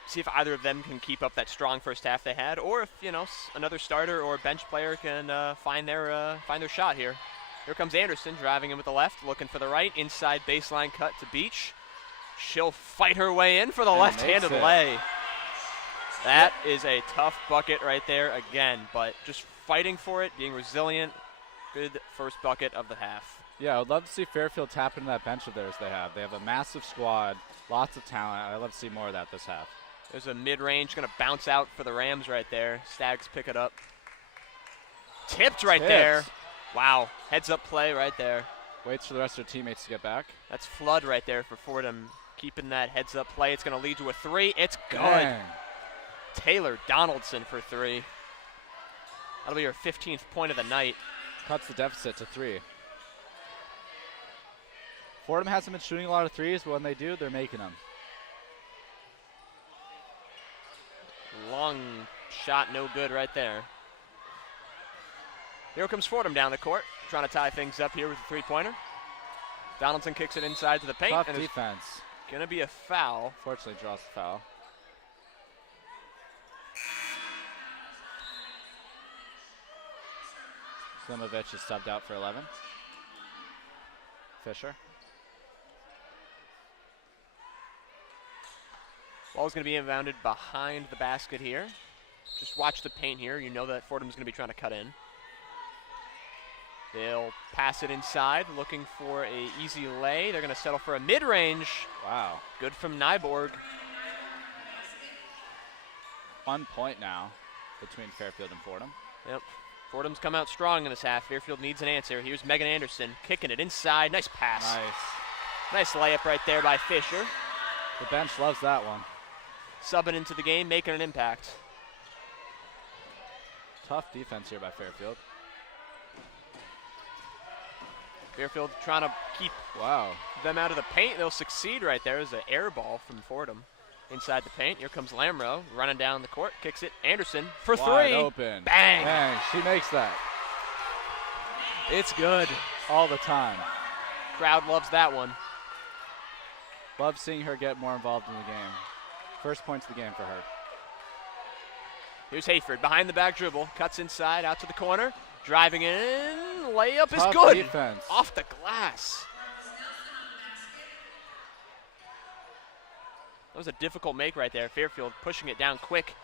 See if either of them can keep up that strong first half they had, or if another starter or bench player can find their shot here. Here comes Anderson driving in with the left, looking for the right, inside baseline cut to Beach. She'll fight her way in for the left-handed lay. That is a tough bucket right there again, but just fighting for it, being resilient. Good first bucket of the half. Yeah, I would love to see Fairfield tap into that bench of theirs they have. They have a massive squad, lots of talent. I'd love to see more of that this half. There's a mid-range, going to bounce out for the Rams right there. Stags pick it up. Tipped right there. Wow, heads-up play right there. Waits for the rest of their teammates to get back. That's Flood right there for Fordham, keeping that heads-up play. It's going to lead to a 3. It's good. Dang. Taylor Donaldson for 3. That'll be her 15th point of the night. Cuts the deficit to 3. Fordham hasn't been shooting a lot of threes, but when they do, they're making them. Long shot, no good right there. Here comes Fordham down the court, trying to tie things up here with a three-pointer. Donaldson kicks it inside to the paint. Tough and defense. Going to be a foul. Fortunately, draws the foul. Slimovich is subbed out for 11. Fisher. Ball's going to be inbounded behind the basket here. Just watch the paint here. You know that Fordham's going to be trying to cut in. They'll pass it inside, looking for a easy lay. They're going to settle for a mid-range. Wow. Good from Nyborg. 1 point now between Fairfield and Fordham. Yep. Fordham's come out strong in this half. Fairfield needs an answer. Here's Megan Anderson kicking it inside. Nice pass. Nice layup right there by Fisher. The bench loves that one. Subbing into the game, making an impact. Tough defense here by Fairfield. Fairfield trying to keep them out of the paint. They'll succeed right there. There's an air ball from Fordham inside the paint. Here comes Lamro running down the court. Kicks it. Anderson for Wide 3. Open. Bang. Bang. She makes that. It's good. All the time. Crowd loves that one. Love seeing her get more involved in the game. First points of the game for her. Here's Hayford behind the back dribble. Cuts inside, out to the corner. Driving in. Layup Tough is good. Defense. Off the glass. That was a difficult make right there. Fairfield pushing it down quick.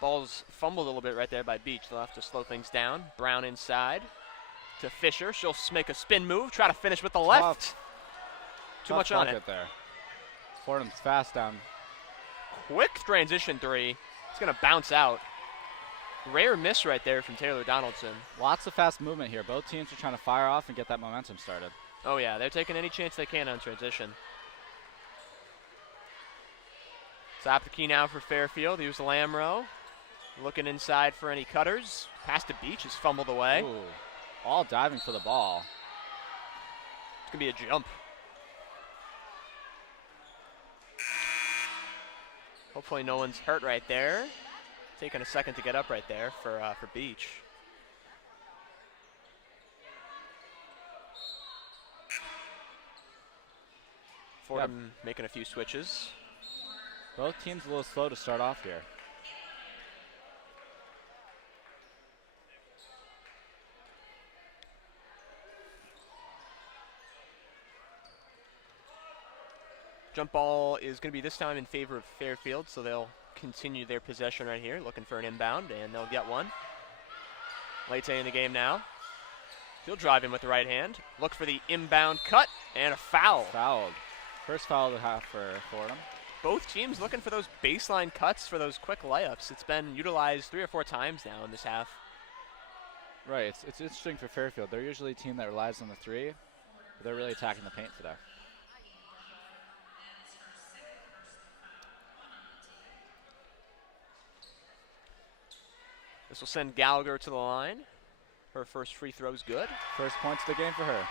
Ball's fumbled a little bit right there by Beach. They'll have to slow things down. Brown inside to Fisher. She'll make a spin move. Try to finish with the left. Too much on it. There. Fordham's fast down. Quick transition 3. It's going to bounce out. Rare miss right there from Taylor Donaldson. Lots of fast movement here. Both teams are trying to fire off and get that momentum started. Oh, yeah. They're taking any chance they can on transition. Top the key now for Fairfield. Here's Lamro. Looking inside for any cutters. Pass to Beach is fumbled away. Ooh. All diving for the ball. It's going to be a jump. Hopefully no one's hurt right there. Taking a second to get up right there for Beach. Fordham making a few switches. Both teams a little slow to start off here. Jump ball is going to be this time in favor of Fairfield, so they'll continue their possession right here, looking for an inbound, and they'll get one. Late in the game now. He'll drive in with the right hand. Look for the inbound cut, and a foul. Fouled. First foul of the half for Fordham. Both teams looking for those baseline cuts for those quick layups. It's been utilized 3 or 4 times now in this half. Right, it's interesting for Fairfield. They're usually a team that relies on the 3, but they're really attacking the paint today. This will send Gallagher to the line. Her first free throw is good. First points of the game for her.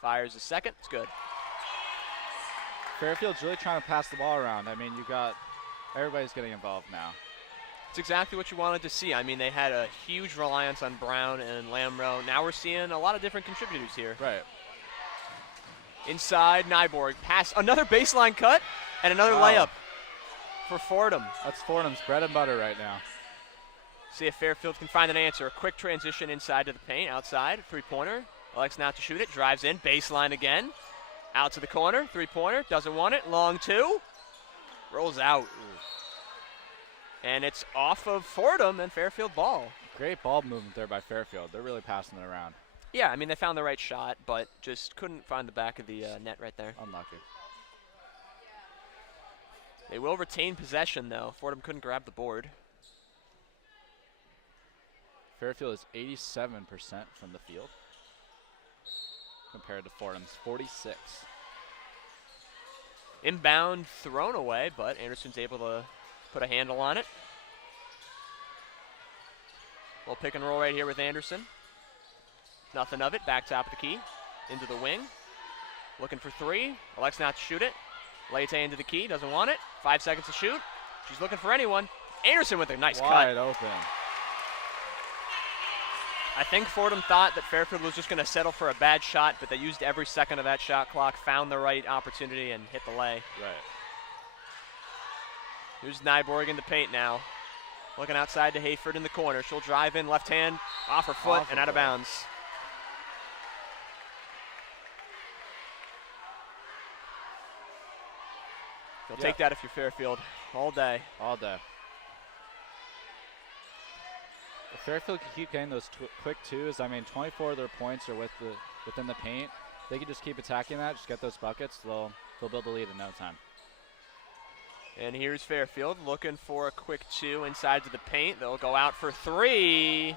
Fires a second. It's good. Fairfield's really trying to pass the ball around. I mean, everybody's getting involved now. It's exactly what you wanted to see. I mean, they had a huge reliance on Brown and Lamro. Now we're seeing a lot of different contributors here. Right. Inside, Nyborg. Pass. Another baseline cut and another layup for Fordham. That's Fordham's bread and butter right now. See if Fairfield can find an answer. A quick transition inside to the paint. Outside, three-pointer. Elects not to shoot it. Drives in. Baseline again. Out to the corner. Three-pointer. Doesn't want it. Long 2. Rolls out. And it's off of Fordham and Fairfield ball. Great ball movement there by Fairfield. They're really passing it around. Yeah, I mean, they found the right shot, but just couldn't find the back of the net right there. Unlucky. They will retain possession, though. Fordham couldn't grab the board. Fairfield is 87% from the field compared to Fordham's 46. Inbound thrown away, but Anderson's able to put a handle on it. Little pick and roll right here with Anderson. Nothing of it. Back top of the key. Into the wing. Looking for 3. Elects not to shoot it. Leite into the key. Doesn't want it. 5 seconds to shoot. She's looking for anyone. Anderson with a nice cut. Wide open. I think Fordham thought that Fairfield was just going to settle for a bad shot, but they used every second of that shot clock, found the right opportunity, and hit the lay. Right. Here's Nyborg in the paint now. Looking outside to Hayford in the corner. She'll drive in, left hand, off her foot, and out of bounds. You'll take that if you're Fairfield all day. All day. If Fairfield can keep getting those quick 2s, I mean, 24 of their points are within the paint. They can just keep attacking that, just get those buckets. They'll build a lead in no time. And here's Fairfield looking for a quick 2 inside to the paint. They'll go out for 3.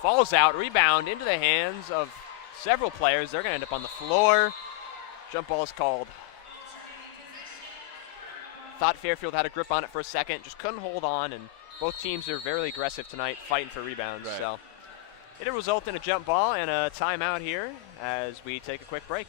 Falls out, rebound into the hands of several players. They're going to end up on the floor. Jump ball is called. Thought Fairfield had a grip on it for a second, just couldn't hold on, and both teams are very aggressive tonight, fighting for rebounds. Right. So it'll result in a jump ball and a timeout here as we take a quick break.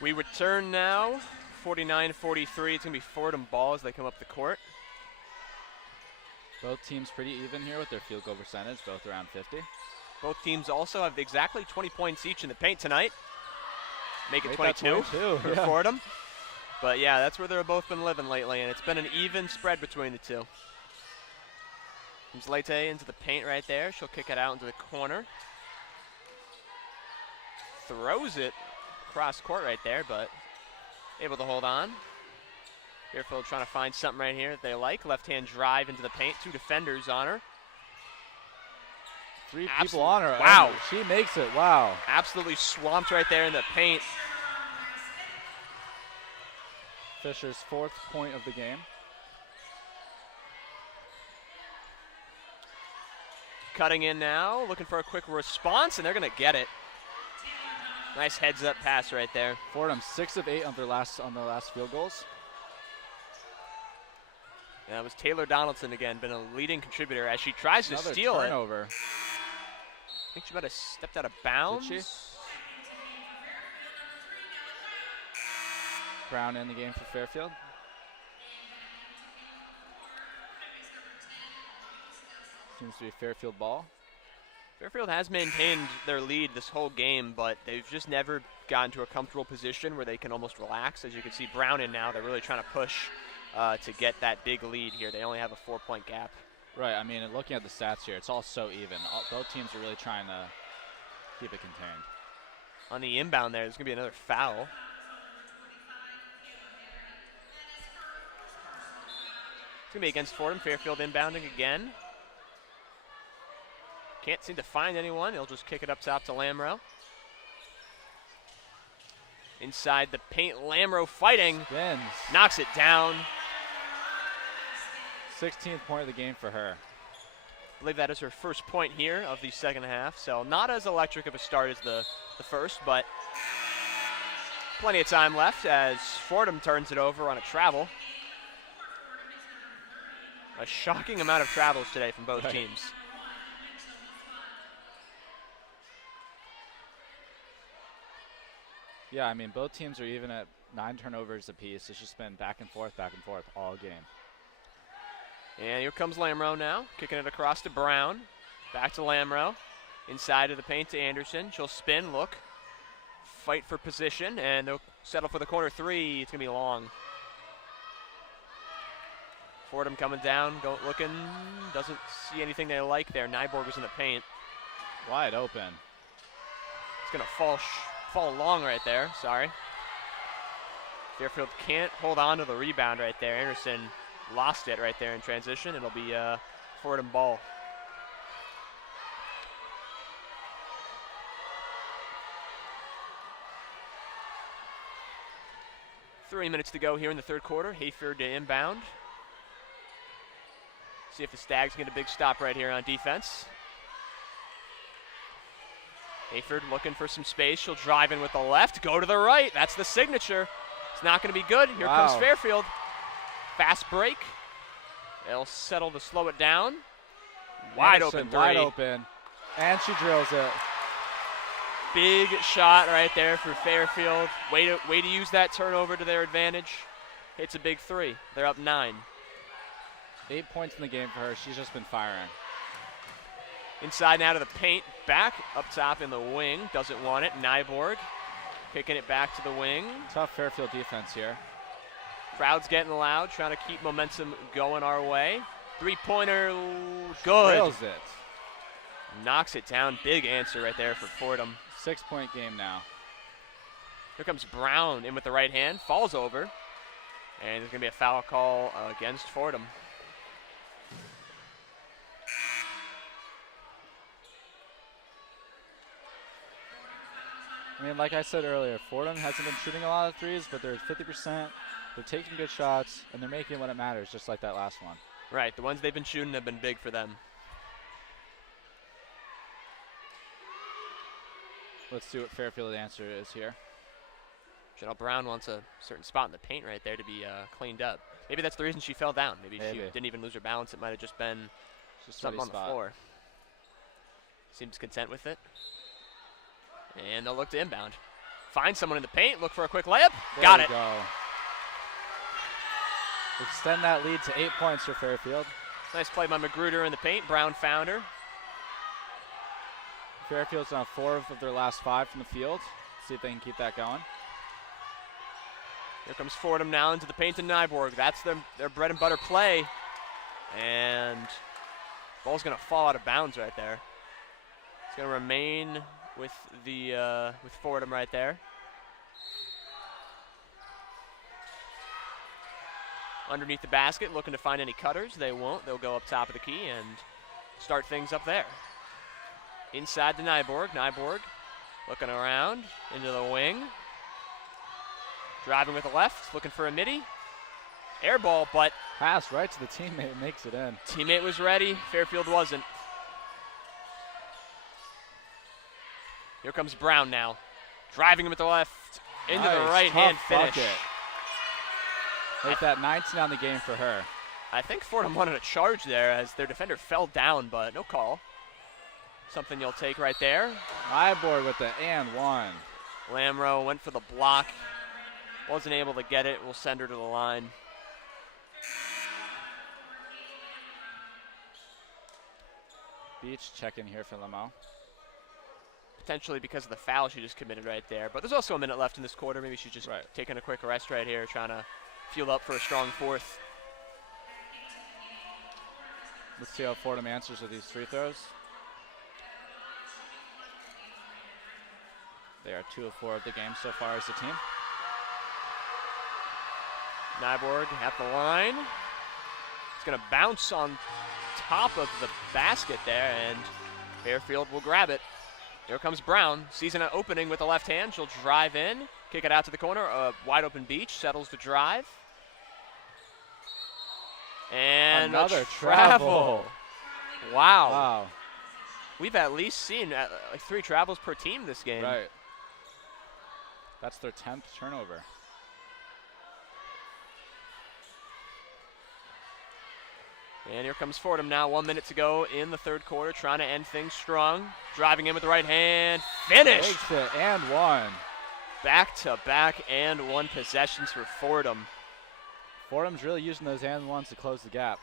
We return now, 49-43. It's going to be Fordham ball as they come up the court. Both teams pretty even here with their field goal percentage, both around 50. Both teams also have exactly 20 points each in the paint tonight. Make it 22 for Fordham. But yeah, that's where they've both been living lately, and it's been an even spread between the two. Comes Leite into the paint right there. She'll kick it out into the corner. Throws it across court right there, but able to hold on. Fairfield trying to find something right here that they like. Left-hand drive into the paint. 2 defenders on her. 3 people on her. Wow. She makes it. Wow. Absolutely swamped right there in the paint. Fisher's 4th point of the game. Cutting in now, looking for a quick response, and they're going to get it. Nice heads-up pass right there. Fordham 6 of 8 on their last field goals. That was Taylor Donaldson again, been a leading contributor as she tries to steal turnover. it. I think she might have stepped out of bounds. Did she? Brown in the game for Fairfield. Seems to be Fairfield ball. Fairfield has maintained their lead this whole game, but they've just never gotten to a comfortable position where they can almost relax. As you can see, Brown in now, they're really trying to push to get that big lead here. They only have a 4-point gap. Right, I mean, looking at the stats here, it's all so even. Both teams are really trying to keep it contained. On the inbound there's going to be another foul. It's going to be against Fordham. Fairfield inbounding again. Can't seem to find anyone. He'll just kick it up top to Lamro. Inside the paint, Lamro fighting. Spins. Knocks it down. 16th point of the game for her. I believe that is her first point here of the second half. So not as electric of a start as the first, but plenty of time left as Fordham turns it over on a travel. A shocking amount of travels today from both teams. Yeah, I mean, both teams are even at 9 turnovers apiece. It's just been back and forth all game. And here comes Lamro now, kicking it across to Brown. Back to Lamro. Inside of the paint to Anderson. She'll spin, look, fight for position, and they'll settle for the corner 3. It's going to be long. Fordham coming down, looking, doesn't see anything they like there. Nyborg was in the paint. Wide open. It's going to fall long right there, sorry. Fairfield can't hold on to the rebound right there. Anderson lost it right there in transition. It'll be Fordham ball. Three minutes to go here in the third quarter. Hayford to inbound. See if the Stags get a big stop right here on defense. Hayford looking for some space. She'll drive in with the left, go to the right. That's the signature. It's not going to be good. Here comes Fairfield. Fast break. They'll settle to slow it down. Wide open three. Wide open. And she drills it. Big shot right there for Fairfield. Way to use that turnover to their advantage. Hits a big 3. They're up 9. 8 points in the game for her. She's just been firing. Inside now to the paint. Back up top in the wing. Doesn't want it. Nyborg kicking it back to the wing. Tough Fairfield defense here. Crowd's getting loud, trying to keep momentum going our way. Three-pointer, good. Drills it. Knocks it down. Big answer right there for Fordham. 6-point game now. Here comes Brown in with the right hand. Falls over. And there's going to be a foul call against Fordham. I mean, like I said earlier, Fordham hasn't been shooting a lot of threes, but they're 50%. They're taking good shots, and they're making it when it matters, just like that last one. Right, the ones they've been shooting have been big for them. Let's see what Fairfield's answer is here. Janelle Brown wants a certain spot in the paint right there to be cleaned up. Maybe that's the reason she fell down. Maybe she didn't even lose her balance. It might have just been something on the floor. Seems content with it. And they'll look to inbound. Find someone in the paint, look for a quick layup. There Got we it. Go. Extend that lead to 8 points for Fairfield. Nice play by Magruder in the paint. Brown found her. Fairfield's on 4 of their last 5 from the field. See if they can keep that going. Here comes Fordham now into the paint to Nyborg. That's their bread and butter play. And ball's going to fall out of bounds right there. It's going to remain with with Fordham right there. Underneath the basket, looking to find any cutters. They won't. They'll go up top of the key and start things up there. Inside to Nyborg. Nyborg looking around into the wing. Driving with the left, looking for a midi. Air ball, but pass right to the teammate, makes it in. Teammate was ready. Fairfield wasn't. Here comes Brown now. Driving him with the left into the right hand finish. Bucket. Make that 19 on the game for her. I think Fordham wanted a charge there as their defender fell down, but no call. Something you'll take right there. Nyborg with the and one. Lamro went for the block. Wasn't able to get it. We'll send her to the line. Beach check in here for Lamo. Potentially because of the foul she just committed right there. But there's also a minute left in this quarter. Maybe she's just taking a quick rest right here, trying to fuel up for a strong fourth. Let's see how Fordham answers with these free throws. They are 2 of 4 of the game so far as a team. Nyborg at the line. It's going to bounce on top of the basket there, and Fairfield will grab it. Here comes Brown. Sees an opening with the left hand. She'll drive in, kick it out to the corner. A wide open Beach settles to drive. And another travel. Wow. We've at least seen like 3 travels per team this game. Right. That's their 10th turnover. And here comes Fordham now. 1 minute to go in the third quarter, trying to end things strong. Driving in with the right hand. Finish! Makes it and one. Back-to-back and one possessions for Fordham. Fordham's really using those and ones to close the gap.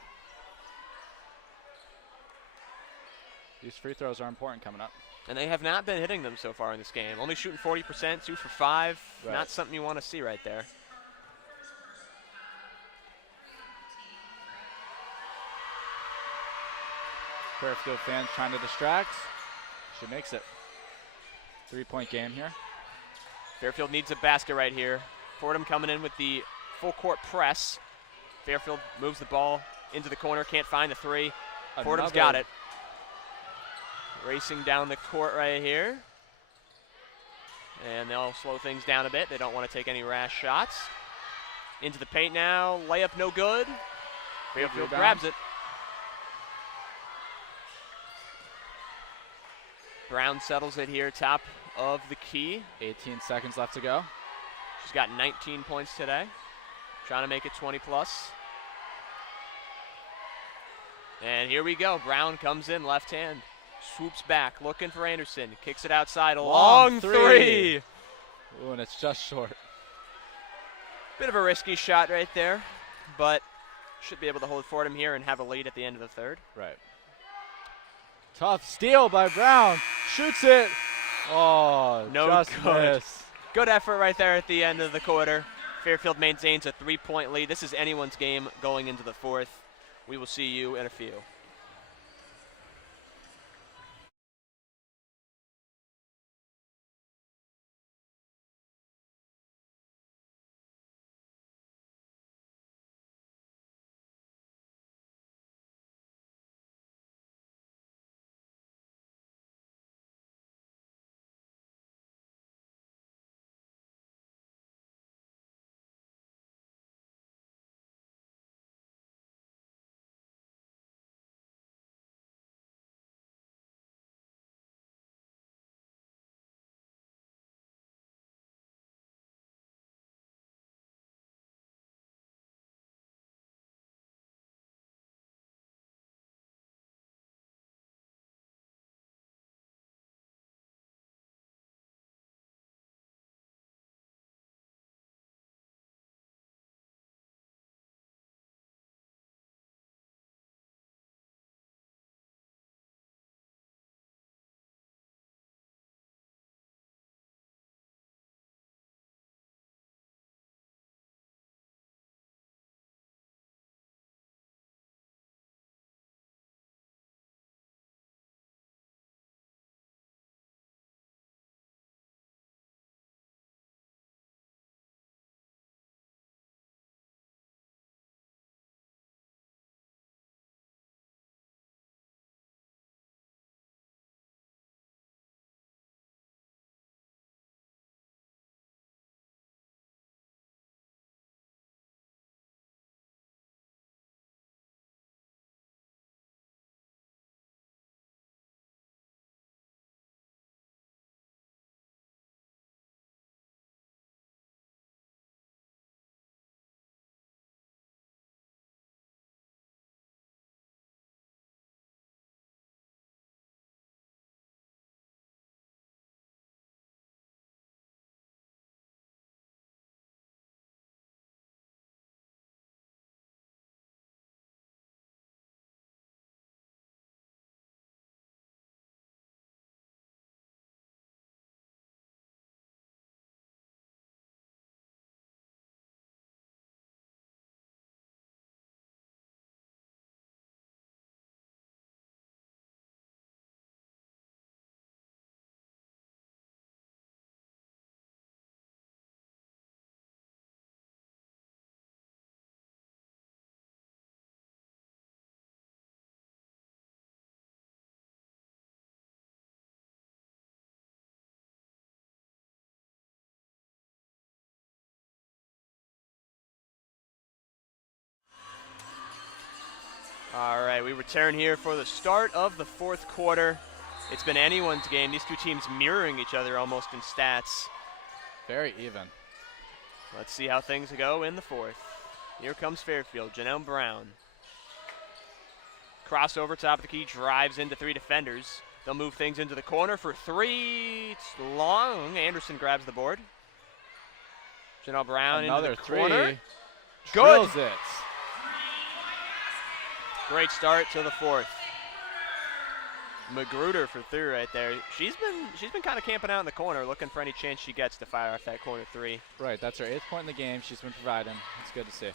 These free throws are important coming up. And they have not been hitting them so far in this game. Only shooting 40%, 2 for 5. Right. Not something you want to see right there. Fairfield fans trying to distract. She makes it. 3-point game here. Fairfield needs a basket right here. Fordham coming in with the full court press. Fairfield moves the ball into the corner, can't find the 3. Fordham's got it. Racing down the court right here. And they'll slow things down a bit. They don't want to take any rash shots. Into the paint now. Layup no good. Fairfield grabs it. Brown settles it here, top of the key. 18 seconds left to go. She's got 19 points today. Trying to make it 20 plus. And here we go. Brown comes in, left hand. Swoops back, looking for Anderson. Kicks it outside, a long three. Ooh, and it's just short. Bit of a risky shot right there, but should be able to hold Fordham here and have a lead at the end of the third. Right. Tough steal by Brown. Shoots it. Oh, no just good. miss. Good effort right there at the end of the quarter. Fairfield maintains a 3-point lead. This is anyone's game going into the fourth. We will see you in a few. we return here for the start of the fourth quarter. It's been anyone's game. These two teams mirroring each other almost in stats. Very even. Let's see how things go in the fourth. Here comes Fairfield. Janelle Brown. Crossover, top of the key, drives into three defenders. They'll move things into the corner for three. It's long. Anderson grabs the board. Janelle Brown Another into the corner. three. Good. Drills it. Great start to the fourth. Magruder for three right there. She's been kind of camping out in the corner, looking for any chance she gets to fire off that corner three. Right, that's her 8th point in the game. She's been providing. It's good to see.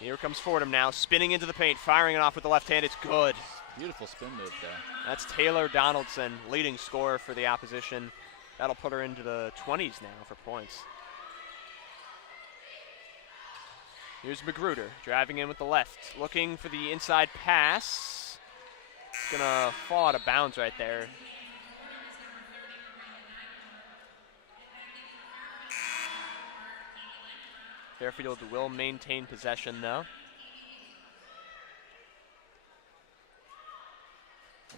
Here comes Fordham now, spinning into the paint, firing it off with the left hand. It's good. Beautiful spin move there. That's Taylor Donaldson, leading scorer for the opposition. That'll put her into the 20s now for points. Here's Magruder driving in with the left, looking for the inside pass. It's gonna fall out of bounds right there. Fairfield will maintain possession though.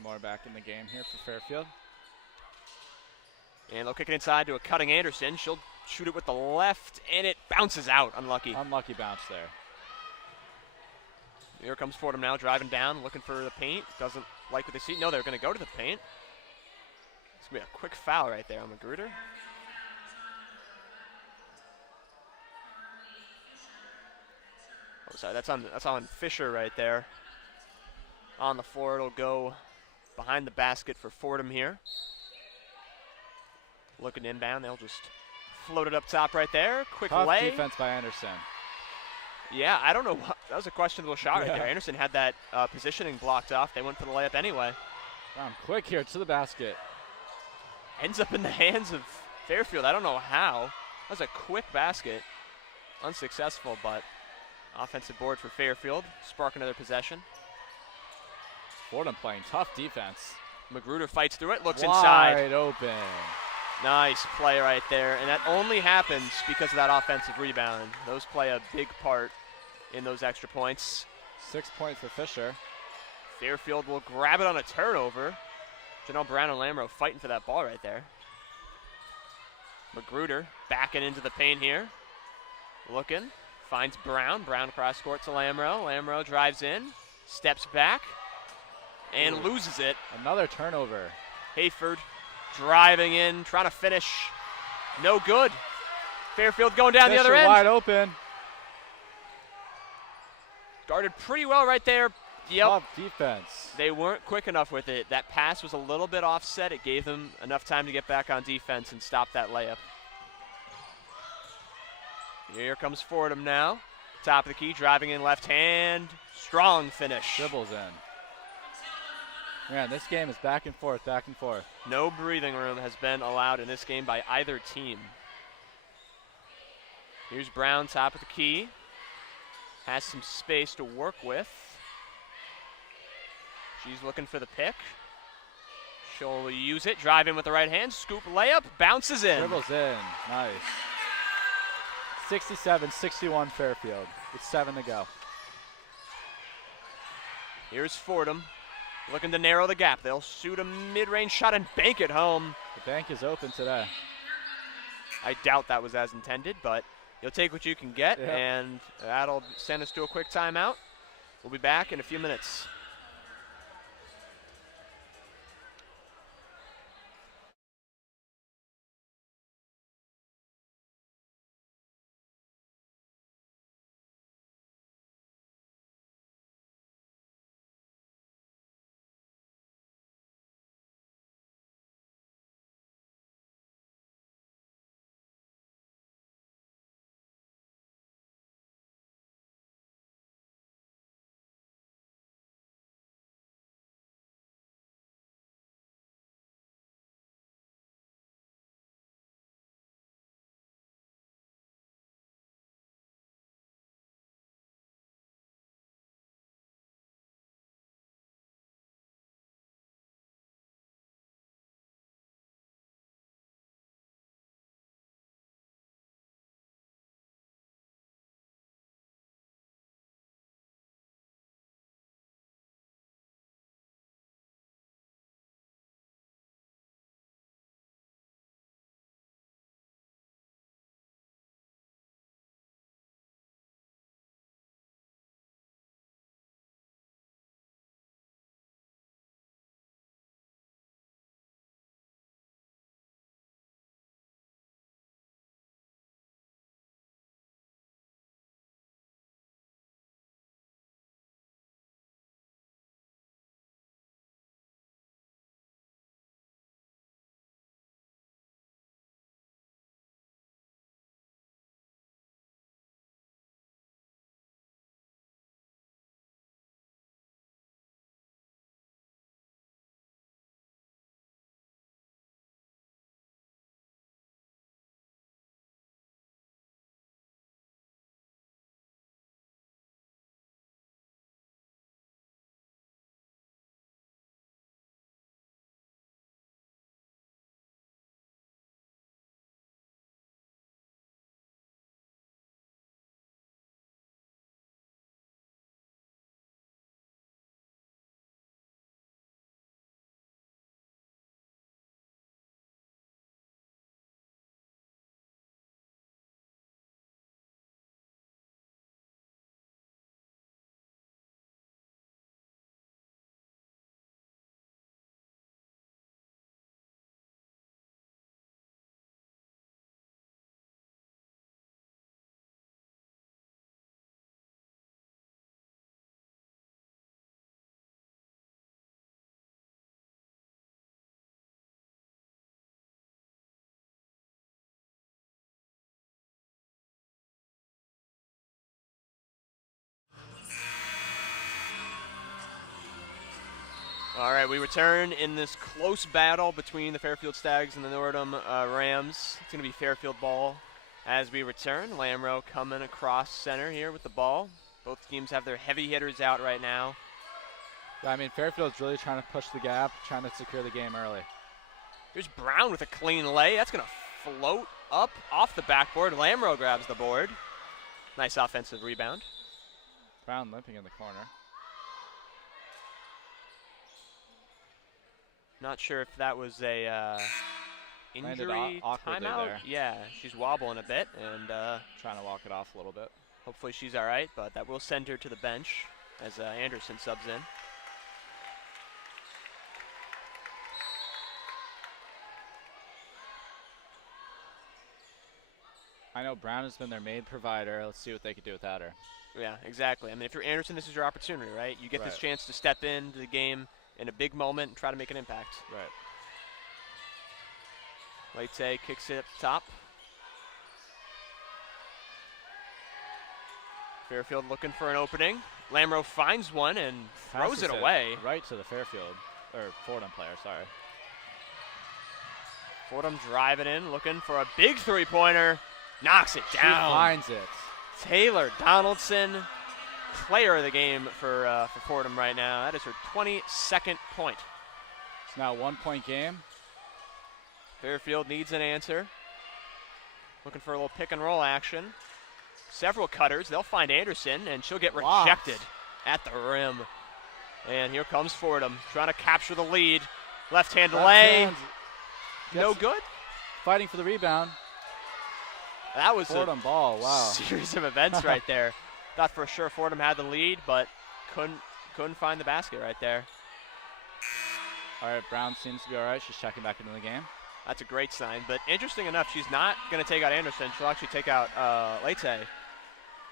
More back in the game here for Fairfield. And they'll kick it inside to a cutting Anderson. She'll shoot it with the left, and it bounces out. Unlucky. Unlucky bounce there. Here comes Fordham now, driving down, looking for the paint. Doesn't like what they see. No, they're going to go to the paint. It's going to be a quick foul right there on Magruder. Oh, sorry, that's on Fisher right there. On the floor, it'll go behind the basket for Fordham here. Looking inbound, they'll just float it up top right there. Quick Tough lay. defense by Anderson. Yeah, I don't know. That was a questionable shot right there. Anderson had that positioning blocked off. They went for the layup anyway. Brown quick here to the basket. Ends up in the hands of Fairfield. I don't know how. That was a quick basket. Unsuccessful, but offensive board for Fairfield. Spark another possession. Fordham playing tough defense. Magruder fights through it, looks Wide inside. open. Nice play right there. And that only happens because of that offensive rebound. Those play a big part in those extra points. 6 points for Fisher. Fairfield will grab it on a turnover. Janelle Brown and Lamro fighting for that ball right there. Magruder backing into the paint here. Looking, finds Brown. Brown cross court to Lamro. Lamro drives in, steps back, and loses it. Another turnover. Hayford driving in, trying to finish. No good. Fairfield going down the other end. Wide open. Guarded pretty well right there. Yep. Tough defense. They weren't quick enough with it. That pass was a little bit offset. It gave them enough time to get back on defense and stop that layup. Here comes Fordham now. Top of the key, driving in left hand. Strong finish. Dribbles in. Man, this game is back and forth, back and forth. No breathing room has been allowed in this game by either team. Here's Brown, top of the key. Has some space to work with. She's looking for the pick. She'll use it, drive in with the right hand, scoop layup, bounces in. Dribbles in, nice. 67-61 Fairfield with 7 to go. Here's Fordham, looking to narrow the gap. They'll shoot a mid-range shot and bank it home. The bank is open today. I doubt that was as intended, but you'll take what you can get, and that'll send us to a quick timeout. We'll be back in a few minutes. All right, we return in this close battle between the Fairfield Stags and the Fordham Rams. It's going to be Fairfield ball as we return. Lamro coming across center here with the ball. Both teams have their heavy hitters out right now. Yeah, I mean, Fairfield's really trying to push the gap, trying to secure the game early. Here's Brown with a clean lay. That's going to float up off the backboard. Lamro grabs the board. Nice offensive rebound. Brown limping in the corner. Not sure if that was a injury awkwardly timeout. there. Yeah, she's wobbling a bit and Trying to walk it off a little bit. hopefully she's all right, but that will send her to the bench as Anderson subs in. I know Brown has been their main provider. Let's see what they can do without her. Yeah, exactly. I mean, if you're Anderson, this is your opportunity, right? You get this Right. chance to step into the game in a big moment and try to make an impact. Right. Leite kicks it up top. Fairfield looking for an opening. Lamro finds one and throws Passes it away. Right to the Fairfield, or Fordham player, sorry. Fordham driving in, looking for a big three-pointer. Knocks it She down. finds it. Taylor Donaldson, player of the game for Fordham right now. That is her 22nd point. It's now a 1-point game. Fairfield needs an answer. Looking for a little pick and roll action. Several cutters. They'll find Anderson, and she'll get Blocked. rejected at the rim. And here comes Fordham, trying to capture the lead. Left-hand Left lay. hand. No Gets- good. Fighting for the rebound. That was Fordham ball, a wow. series of events right there. Thought for sure Fordham had the lead, but couldn't find the basket right there. All right, Brown seems to be all right. She's checking back into the game. That's a great sign. But interesting enough, she's not going to take out Anderson. She'll actually take out Leite.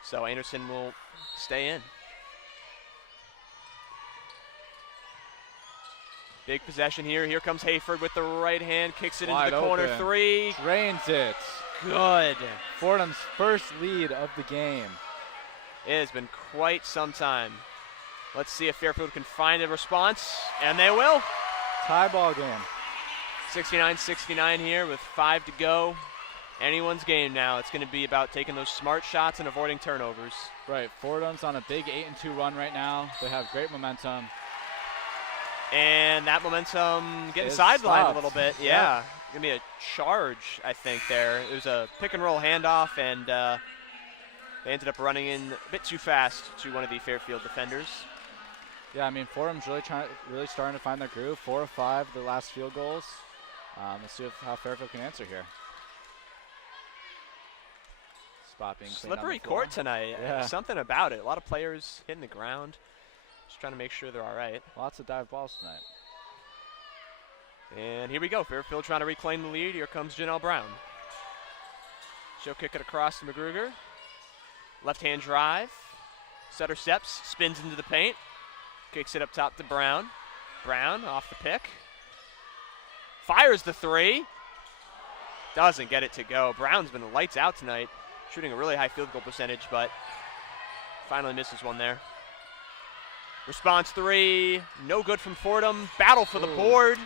So Anderson will stay in. Big possession here. Here comes Hayford with the right hand. Kicks it Wide into the corner open. three. Drains it. Good. Fordham's first lead of the game. It has been quite some time. Let's see if Fairfield can find a response. And they will. Tie ball game. 69-69 here with 5 to go. Anyone's game now. It's going to be about taking those smart shots and avoiding turnovers. Right, Fordham's on a big 8-2 run right now. They have great momentum. And that momentum getting Is sidelined stopped. a little bit. Yeah. Going to be a charge, I think, there. It was a pick and roll handoff, and they ended up running in a bit too fast to one of the Fairfield defenders. Yeah, I mean, Fordham's really starting to find their groove. 4 of 5, the last field goals. Let's see how Fairfield can answer here. Spot being cleaned on the Slippery floor. court tonight. Yeah. Something about it. A lot of players hitting the ground. Just trying to make sure they're all right. Lots of dive balls tonight. And here we go. Fairfield trying to reclaim the lead. Here comes Janelle Brown. She'll kick it across to McGruger. Left-hand drive. Setter steps. Spins into the paint. Kicks it up top to Brown. Brown off the pick. Fires the three. Doesn't get it to go. Brown's been lights out tonight. Shooting a really high field goal percentage, but finally misses one there. Response three. No good from Fordham. Battle for the board.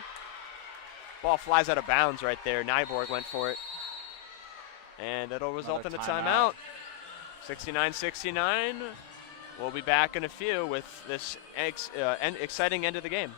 Ball flies out of bounds right there. Nyborg went for it. And it'll result in a timeout. 69-69. We'll be back in a few with this exciting end of the game.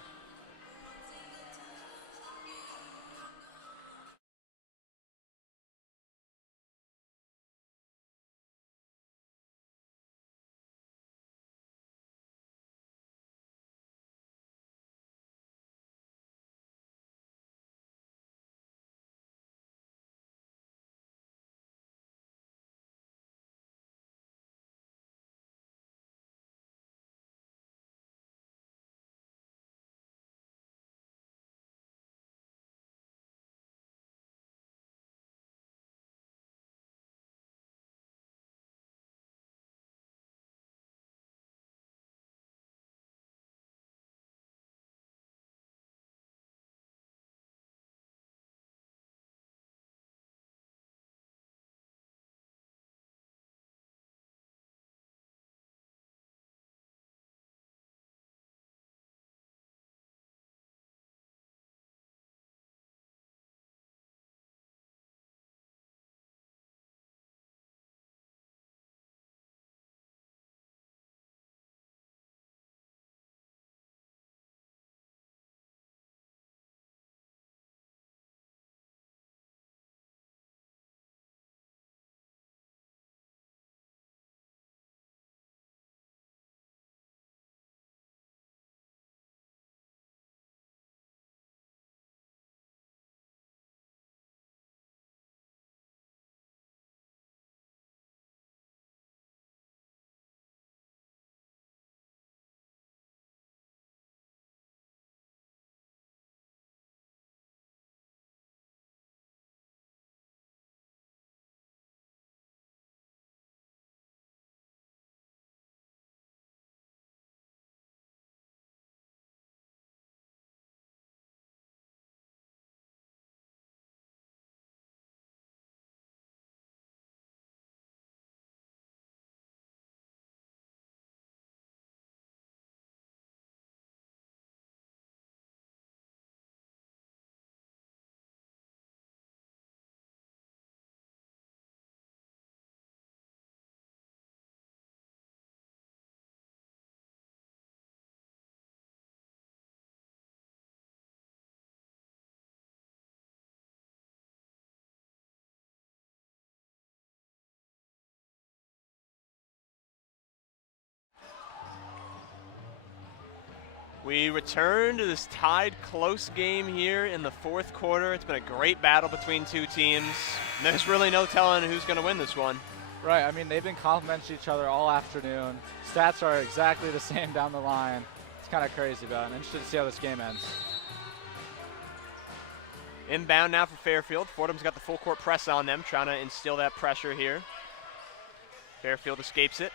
We return to this tied close game here in the fourth quarter. It's been a great battle between two teams. There's really no telling who's going to win this one. Right, I mean, they've been complimenting each other all afternoon. Stats are exactly the same down the line. It's kind of crazy, but I'm interested to see how this game ends. Inbound now for Fairfield. Fordham's got the full court press on them, trying to instill that pressure here. Fairfield escapes it.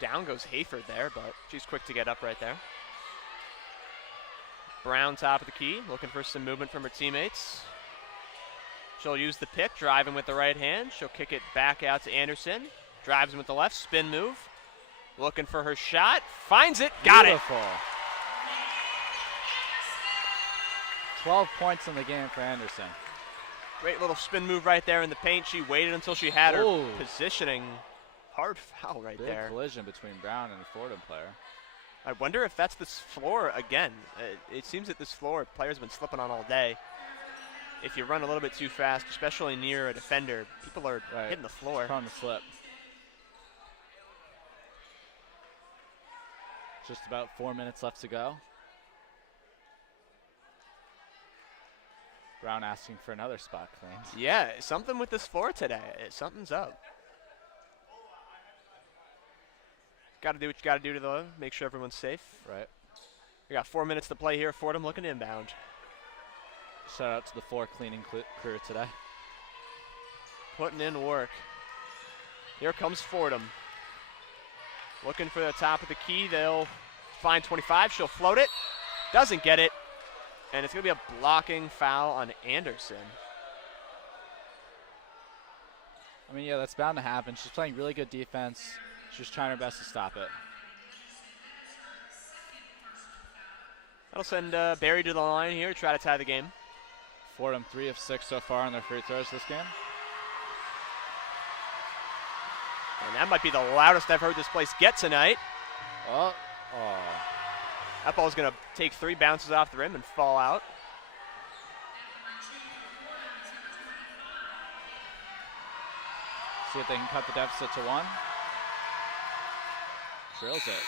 Down goes Hayford there, but she's quick to get up right there. Brown top of the key, looking for some movement from her teammates. She'll use the pick, driving with the right hand. She'll kick it back out to Anderson. Drives him with the left, spin move. Looking for her shot, finds it, got Beautiful. 12 points in the game for Anderson. Great little spin move right there in the paint. She waited until she had her positioning. Hard foul right Big there. Collision between Brown and the Fordham player. I wonder if that's this floor again. It seems that this floor players have been slipping on all day. If you run a little bit too fast, especially near a defender, people are hitting the floor. Prone to slip. Just about 4 minutes left to go. Brown asking for another spot cleaned. Yeah, something with this floor today. Something's up. Got to do what you got to do to the make sure everyone's safe. Right. We got 4 minutes to play here. Fordham looking inbound. Shout out to the floor cleaning crew today. Putting in work. Here comes Fordham. Looking for the top of the key. They'll find 25. She'll float it. Doesn't get it. And it's going to be a blocking foul on Anderson. I mean, yeah, that's bound to happen. She's playing really good defense. She's trying her best to stop it. That'll send Barry to the line here to try to tie the game. Fordham 3 of 6 so far on their free throws this game. And that might be the loudest I've heard this place get tonight. Oh. That ball's going to take 3 bounces off the rim and fall out. See if they can cut the deficit to 1. Drills it.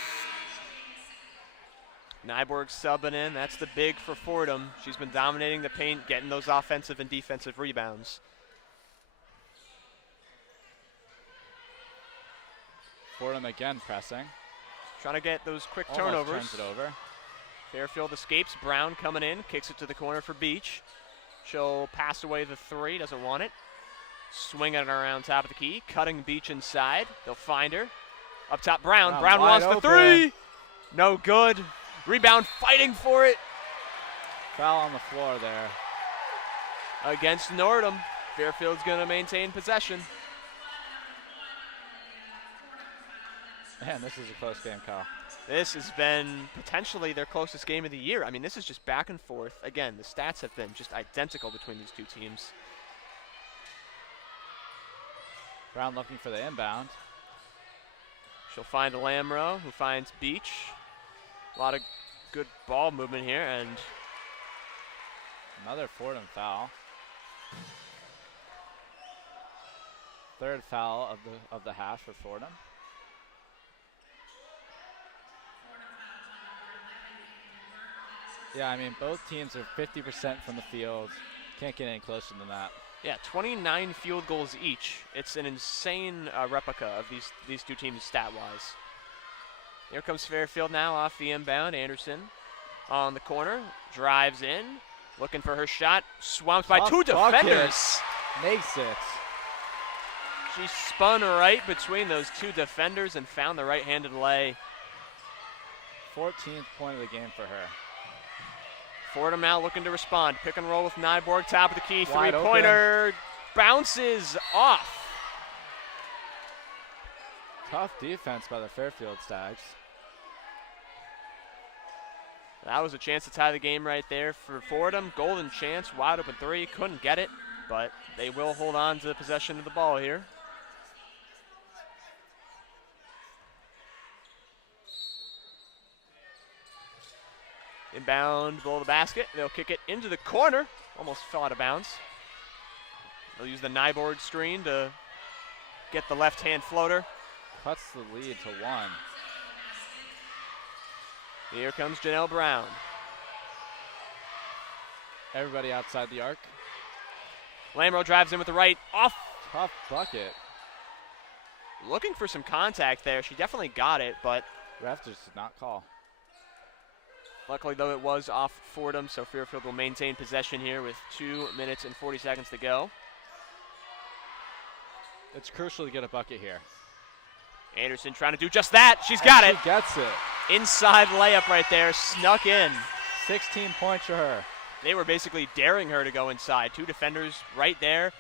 Nyborg subbing in. That's the big for Fordham. She's been dominating the paint, getting those offensive and defensive rebounds. Fordham again pressing. Trying to get those quick Almost turnovers. Turns it over. Fairfield escapes. Brown coming in. Kicks it to the corner for Beach. She'll pass away the 3. Doesn't want it. Swinging it around top of the key. Cutting Beach inside. They'll find her. Up top, Brown. Brown wants the 3. No good. Rebound fighting for it. Foul on the floor there. Against Nordham. Fairfield's going to maintain possession. Man, this is a close game, Kyle. This has been potentially their closest game of the year. I mean, this is just back and forth. Again, the stats have been just identical between these two teams. Brown looking for the inbound. She'll find Lamro, who finds Beach. A lot of good ball movement here, and another Fordham foul. Third foul of the half for Fordham. Yeah, I mean, both teams are 50% from the field. Can't get any closer than that. Yeah, 29 field goals each. It's an insane replica of these two teams stat-wise. Here comes Fairfield now off the inbound. Anderson on the corner, drives in, looking for her shot, swamped by 2 defenders. Makes it. She spun right between those 2 defenders and found the right-handed lay. 14th point of the game for her. Fordham now looking to respond. Pick and roll with Nyborg, top of the key, Wide three-pointer, bounces off. Tough defense by the Fairfield Stags. That was a chance to tie the game right there for Fordham. Golden chance, wide open 3, couldn't get it, but they will hold on to the possession of the ball here. Inbound below the basket. They'll kick it into the corner. Almost fell out of bounds. They'll use the Nyborg screen to get the left-hand floater. Cuts the lead to 1. Here comes Janelle Brown. Everybody outside the arc. Lamro drives in with the right. Off. Tough bucket. Looking for some contact there. She definitely got it, but Ref just did not call. luckily, though, it was off Fordham, so Fairfield will maintain possession here with 2 minutes and 40 seconds to go. It's crucial to get a bucket here. Anderson trying to do just that. She's got it. She gets it. Inside layup right there, snuck in. 16 points for her. They were basically daring her to go inside. 2 defenders right there,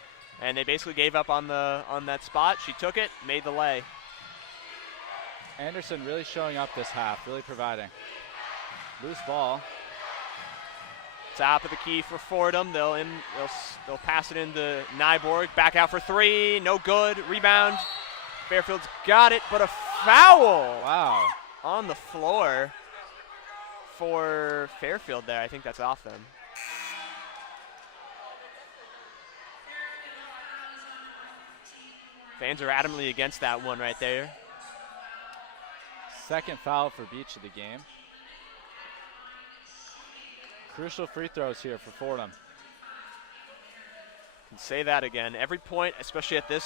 and they basically gave up on that spot. She took it, made the lay. Anderson really showing up this half, really providing. Loose ball. Top of the key for Fordham. They'll pass it into Nyborg. Back out for 3. No good. Rebound. Fairfield's got it, but a foul. Wow. On the floor for Fairfield there. I think that's off them. Fans are adamantly against that one right there. Second foul for Beach of the game. Crucial free throws here for Fordham. Can say that again. Every point, especially at this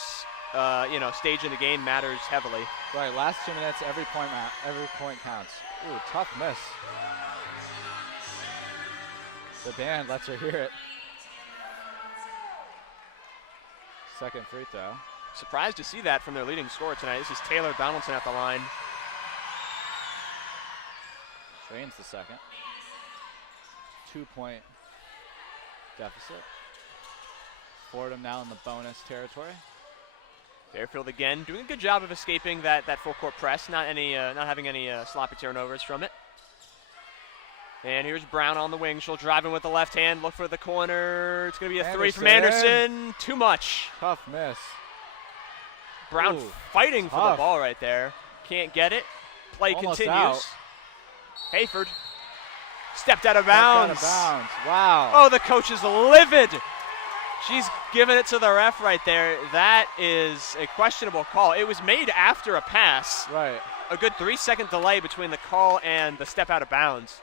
stage in the game, matters heavily. Right, last 2 minutes, every point counts. Ooh, tough miss. The band lets her hear it. Second free throw. Surprised to see that from their leading scorer tonight. This is Taylor Donaldson at the line. Drains the second. 2-point deficit. Fordham now in the bonus territory. Fairfield again doing a good job of escaping that full court press, not having any sloppy turnovers from it. And here's Brown on the wing. She'll drive in with the left hand, look for the corner. It's going to be a 3 from Anderson. Too much. Tough miss. Brown Ooh, fighting tough. for the ball right there. Can't get it. Play Almost continues. out. Hayford stepped out of bounds. Wow. Oh, the coach is livid. She's giving it to the ref right there. That is a questionable call. It was made after a pass. Right. A good 3-second delay between the call and the step out of bounds.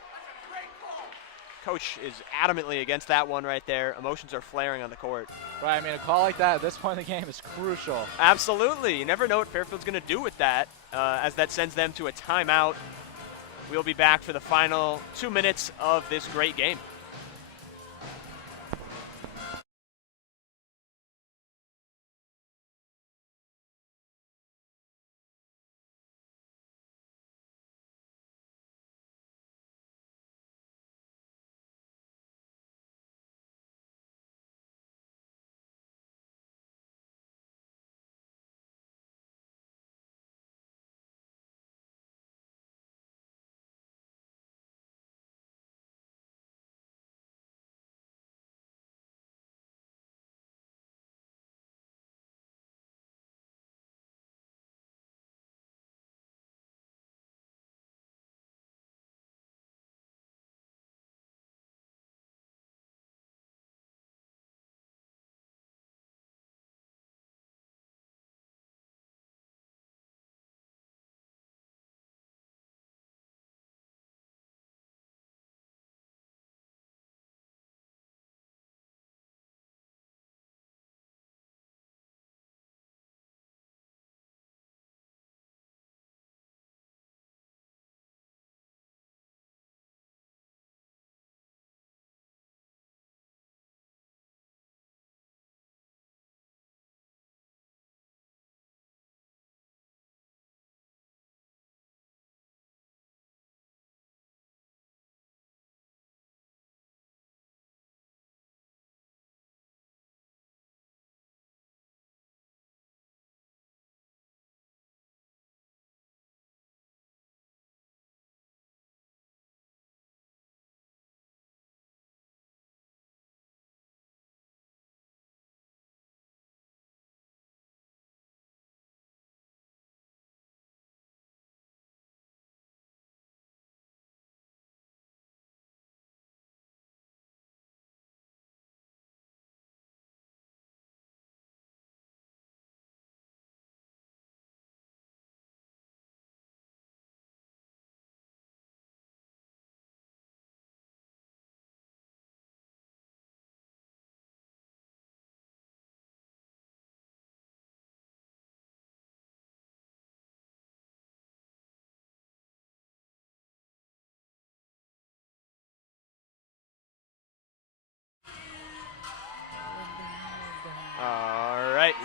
Coach is adamantly against that one right there. Emotions are flaring on the court. Right, I mean, a call like that at this point in the game is crucial. Absolutely. You never know what Fairfield's going to do with that, as that sends them to a timeout. We'll be back for the final 2 minutes of this great game.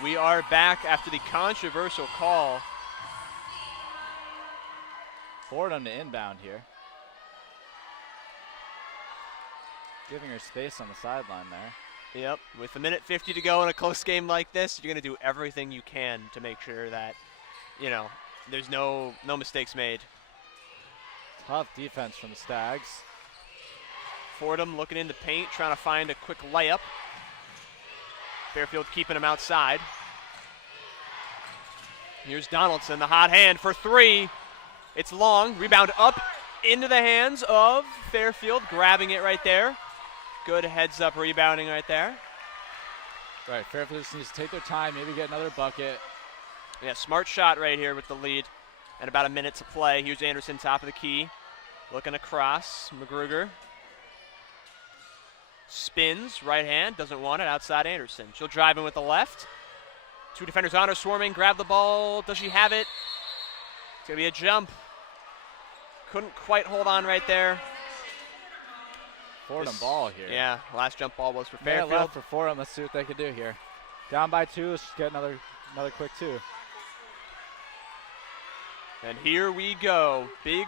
we are back after the controversial call. Fordham to inbound here. Giving her space on the sideline there. Yep, with 1:50 to go in a close game like this, you're going to do everything you can to make sure that, there's no mistakes made. Tough defense from the Stags. Fordham looking into paint, trying to find a quick layup. Fairfield keeping him outside. Here's Donaldson, the hot hand for three. It's long, rebound up into the hands of Fairfield, grabbing it right there. Good heads-up rebounding right there. Right, Fairfield just needs to take their time, maybe get another bucket. Yeah, smart shot right here with the lead. And about a minute to play. Here's Anderson, top of the key. Looking across, McGruger. Spins, right hand, doesn't want it, outside Anderson. She'll drive in with the left. Two defenders on her, swarming, grab the ball. Does she have it? It's going to be a jump. Couldn't quite hold on right there. Fordham ball here. Yeah, last jump ball was for Fairfield. Fairfield. Left for Fordham. Let's see what they can do here. Down by 2. Let's just get another quick 2. And here we go. Big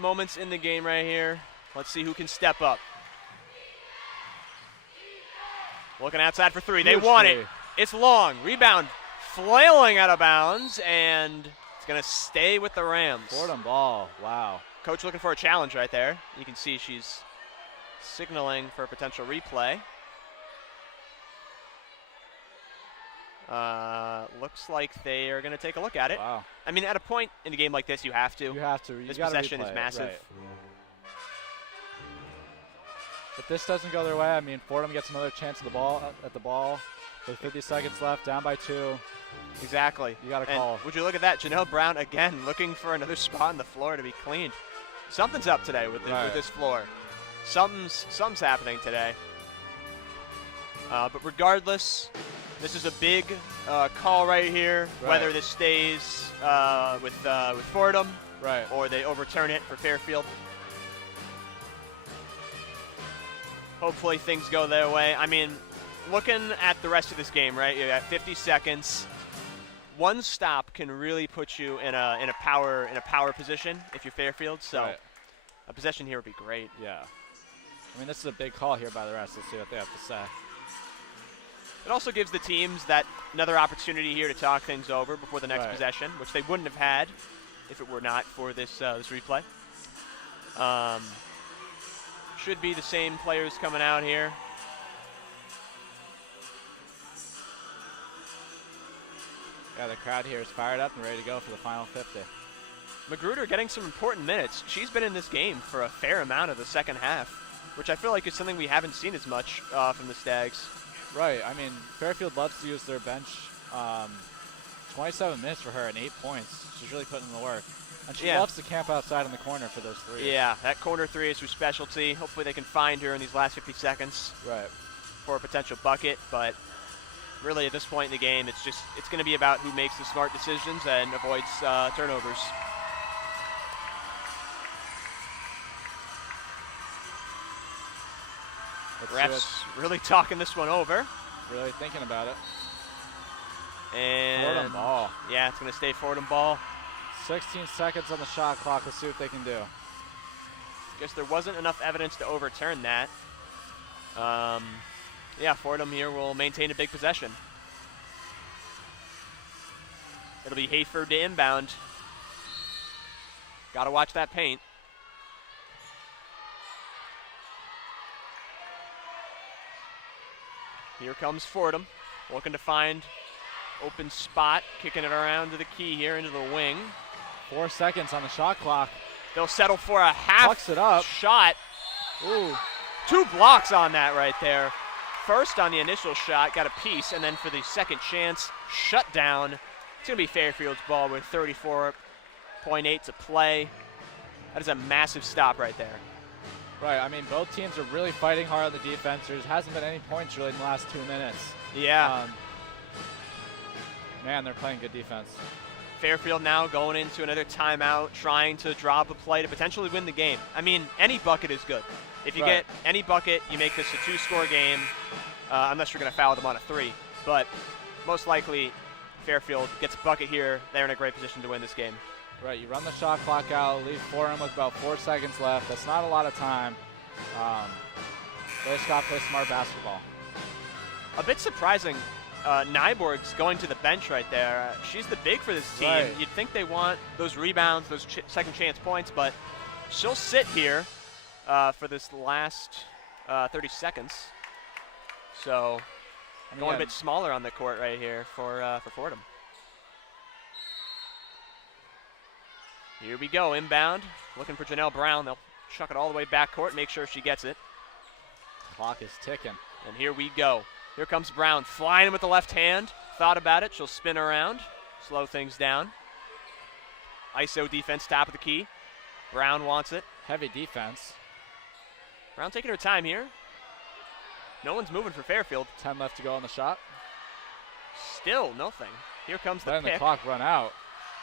moments in the game right here. Let's see who can step up. Looking outside for three. They want it. It's long. Rebound flailing out of bounds, and it's going to stay with the Rams. Fordham ball. Wow. Coach looking for a challenge right there. You can see she's signaling for a potential replay. Looks like they are going to take a look at it. Wow. I mean, at a point in a game like this, you have to. You have to. This possession is massive. Right. If this doesn't go their way, I mean, Fordham gets another chance at the ball with 50 seconds left, down by 2. Exactly. You got to call. Would you look at that? Janelle Brown, again, looking for another spot on the floor to be cleaned. Something's up today with this floor. Something's happening today. But regardless, this is a big call right here, whether this stays with Fordham or they overturn it for Fairfield. Hopefully things go their way. I mean, looking at the rest of this game, right? You got 50 seconds. One stop can really put you in a power position if you're Fairfield. So a possession here would be great. Yeah. I mean, this is a big call here by the rest. Let's see what they have to say. It also gives the teams another opportunity here to talk things over before the next possession, which they wouldn't have had if it were not for this replay. Should be the same players coming out here. Yeah, the crowd here is fired up and ready to go for the final 50. Magruder getting some important minutes. She's been in this game for a fair amount of the second half, which I feel like is something we haven't seen as much from the Stags. Right. I mean, Fairfield loves to use their bench. 27 minutes for her and 8 points. She's really putting in the work. And she loves to camp outside in the corner for those threes. Yeah, that corner three is her specialty. Hopefully they can find her in these last 50 seconds for a potential bucket. But really at this point in the game, it's going to be about who makes the smart decisions and avoids turnovers. Refs really talking this one over. Really thinking about it. And Fordham ball. Yeah, it's going to stay Fordham ball. 16 seconds on the shot clock. Let's see what they can do. Guess there wasn't enough evidence to overturn that. Yeah, Fordham here will maintain a big possession. It'll be Hayford to inbound. Got to watch that paint. Here comes Fordham, looking to find open spot, kicking it around to the key here into the wing. 4 seconds on the shot clock. They'll settle for a half shot. Ooh. 2 blocks on that right there. First on the initial shot, got a piece, and then for the second chance, shut down. It's going to be Fairfield's ball with 34.8 to play. That is a massive stop right there. Right, I mean, both teams are really fighting hard on the defense. There hasn't been any points really in the last 2 minutes. Yeah. Man, they're playing good defense. Fairfield now going into another timeout, trying to drop a play to potentially win the game. I mean, any bucket is good. If you get any bucket, you make this a 2-score game, unless you're going to foul them on a 3. But most likely Fairfield gets a bucket here. They're in a great position to win this game. Right, you run the shot clock out, leave Fordham with about 4 seconds left. That's not a lot of time. They just got to play smart basketball. A bit surprising, Nyborg's going to the bench right there. She's the big for this team. Right. You'd think they want those rebounds, those second chance points, but she'll sit here for this last 30 seconds. So going a bit smaller on the court right here for Fordham. Here we go, inbound. Looking for Janelle Brown. They'll chuck it all the way back court, make sure she gets it. Clock is ticking. And here we go. Here comes Brown, flying with the left hand. Thought about it, she'll spin around, slow things down. ISO defense, top of the key. Brown wants it. Heavy defense. Brown taking her time here. No one's moving for Fairfield. 10 left to go on the shot. Still nothing. Here comes the Letting pick. the clock run out.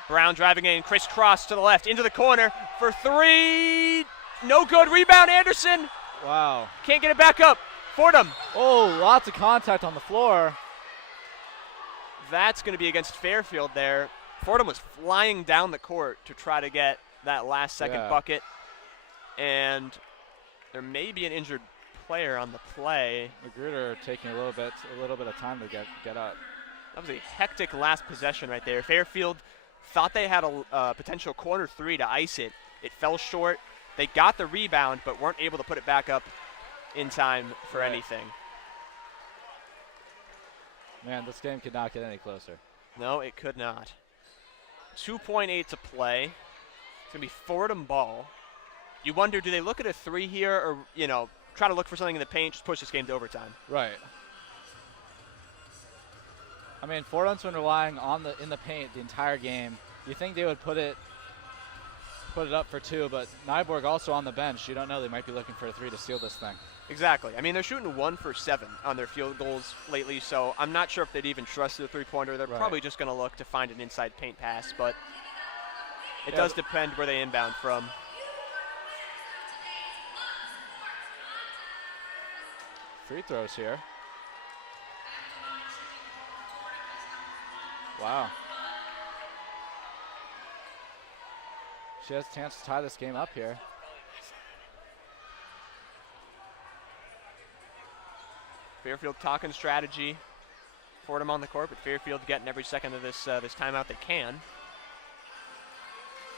Brown driving in, crisscross to the left, into the corner for three. No good, rebound Anderson. Wow. Can't get it back up. Fordham. Oh, lots of contact on the floor. That's going to be against Fairfield there. Fordham was flying down the court to try to get that last second bucket. And there may be an injured player on the play. Magruder taking a little bit of time to get up. That was a hectic last possession right there. Fairfield thought they had a potential corner three to ice it. It fell short. They got the rebound, but weren't able to put it back up in time for anything. Man, this game could not get any closer. No, it could not. 2.8 to play. It's going to be Fordham ball. You wonder, do they look at a three here or, try to look for something in the paint, just push this game to overtime? Right. I mean, Fordham's been relying on in the paint the entire game. You think they would put it up for two, but Nyborg also on the bench. You don't know, they might be looking for a three to seal this thing. Exactly. I mean, they're shooting 1 for 7 on their field goals lately, so I'm not sure if they'd even trust the three-pointer. They're probably just going to look to find an inside paint pass, but it does depend where they inbound from. Free throws here. Wow. She has a chance to tie this game up here. Fairfield talking strategy. Fordham on the court, but Fairfield getting every second of this timeout they can.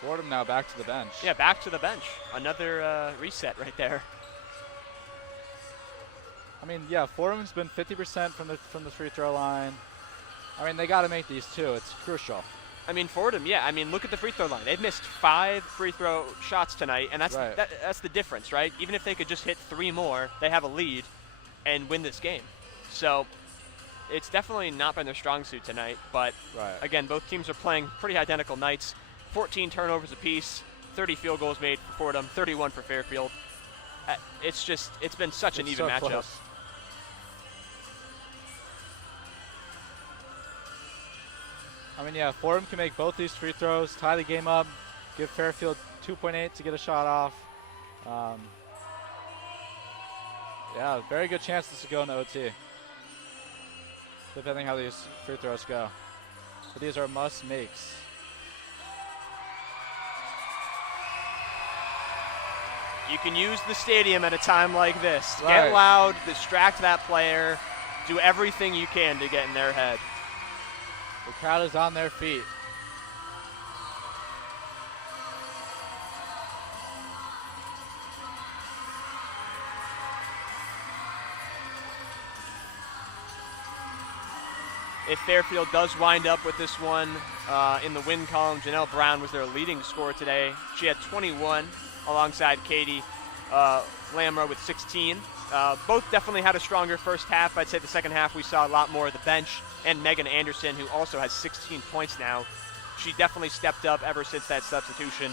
Fordham now back to the bench. Yeah, back to the bench. Another reset right there. I mean, yeah, Fordham's been 50% from the free throw line. I mean, they got to make these two. It's crucial. I mean, Fordham, look at the free throw line. They've missed 5 free throw shots tonight, and that's the difference, right? Even if they could just hit 3 more, they have a lead and win this game. So it's definitely not been their strong suit tonight, but again, both teams are playing pretty identical nights. 14 turnovers apiece, 30 field goals made for Fordham, 31 for Fairfield. It's been such an even matchup. Close. I mean, Fordham can make both these free throws, tie the game up, give Fairfield 2.8 to get a shot off. Very good chances to go in the OT, depending how these free throws go. But these are must makes. You can use the stadium at a time like this. Right. Get loud, distract that player, do everything you can to get in their head. The crowd is on their feet. If Fairfield does wind up with this one in the win column, Janelle Brown was their leading scorer today. She had 21 alongside Katie Lamra with 16. Both definitely had a stronger first half. I'd say the second half we saw a lot more of the bench, and Megan Anderson, who also has 16 points now. She definitely stepped up ever since that substitution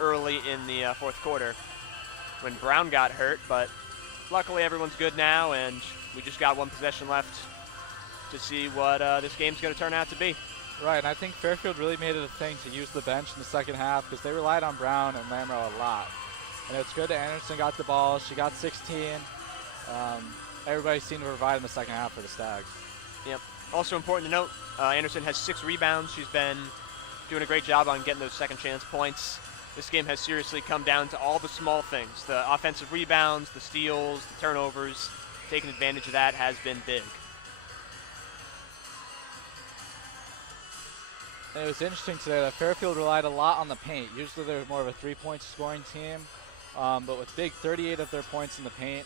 early in the fourth quarter when Brown got hurt, but luckily everyone's good now, and we just got 1 possession left to see what this game's going to turn out to be. Right, and I think Fairfield really made it a thing to use the bench in the second half because they relied on Brown and Lamro a lot. And it's good that Anderson got the ball. She got 16. everybody seemed to provide in the second half for the Stags. Yep. Also important to note, Anderson has 6 rebounds. She's been doing a great job on getting those second chance points. This game has seriously come down to all the small things. The offensive rebounds, the steals, the turnovers. Taking advantage of that has been big. And it was interesting today that Fairfield relied a lot on the paint. Usually they're more of a three-point scoring team, but with big 38 of their points in the paint,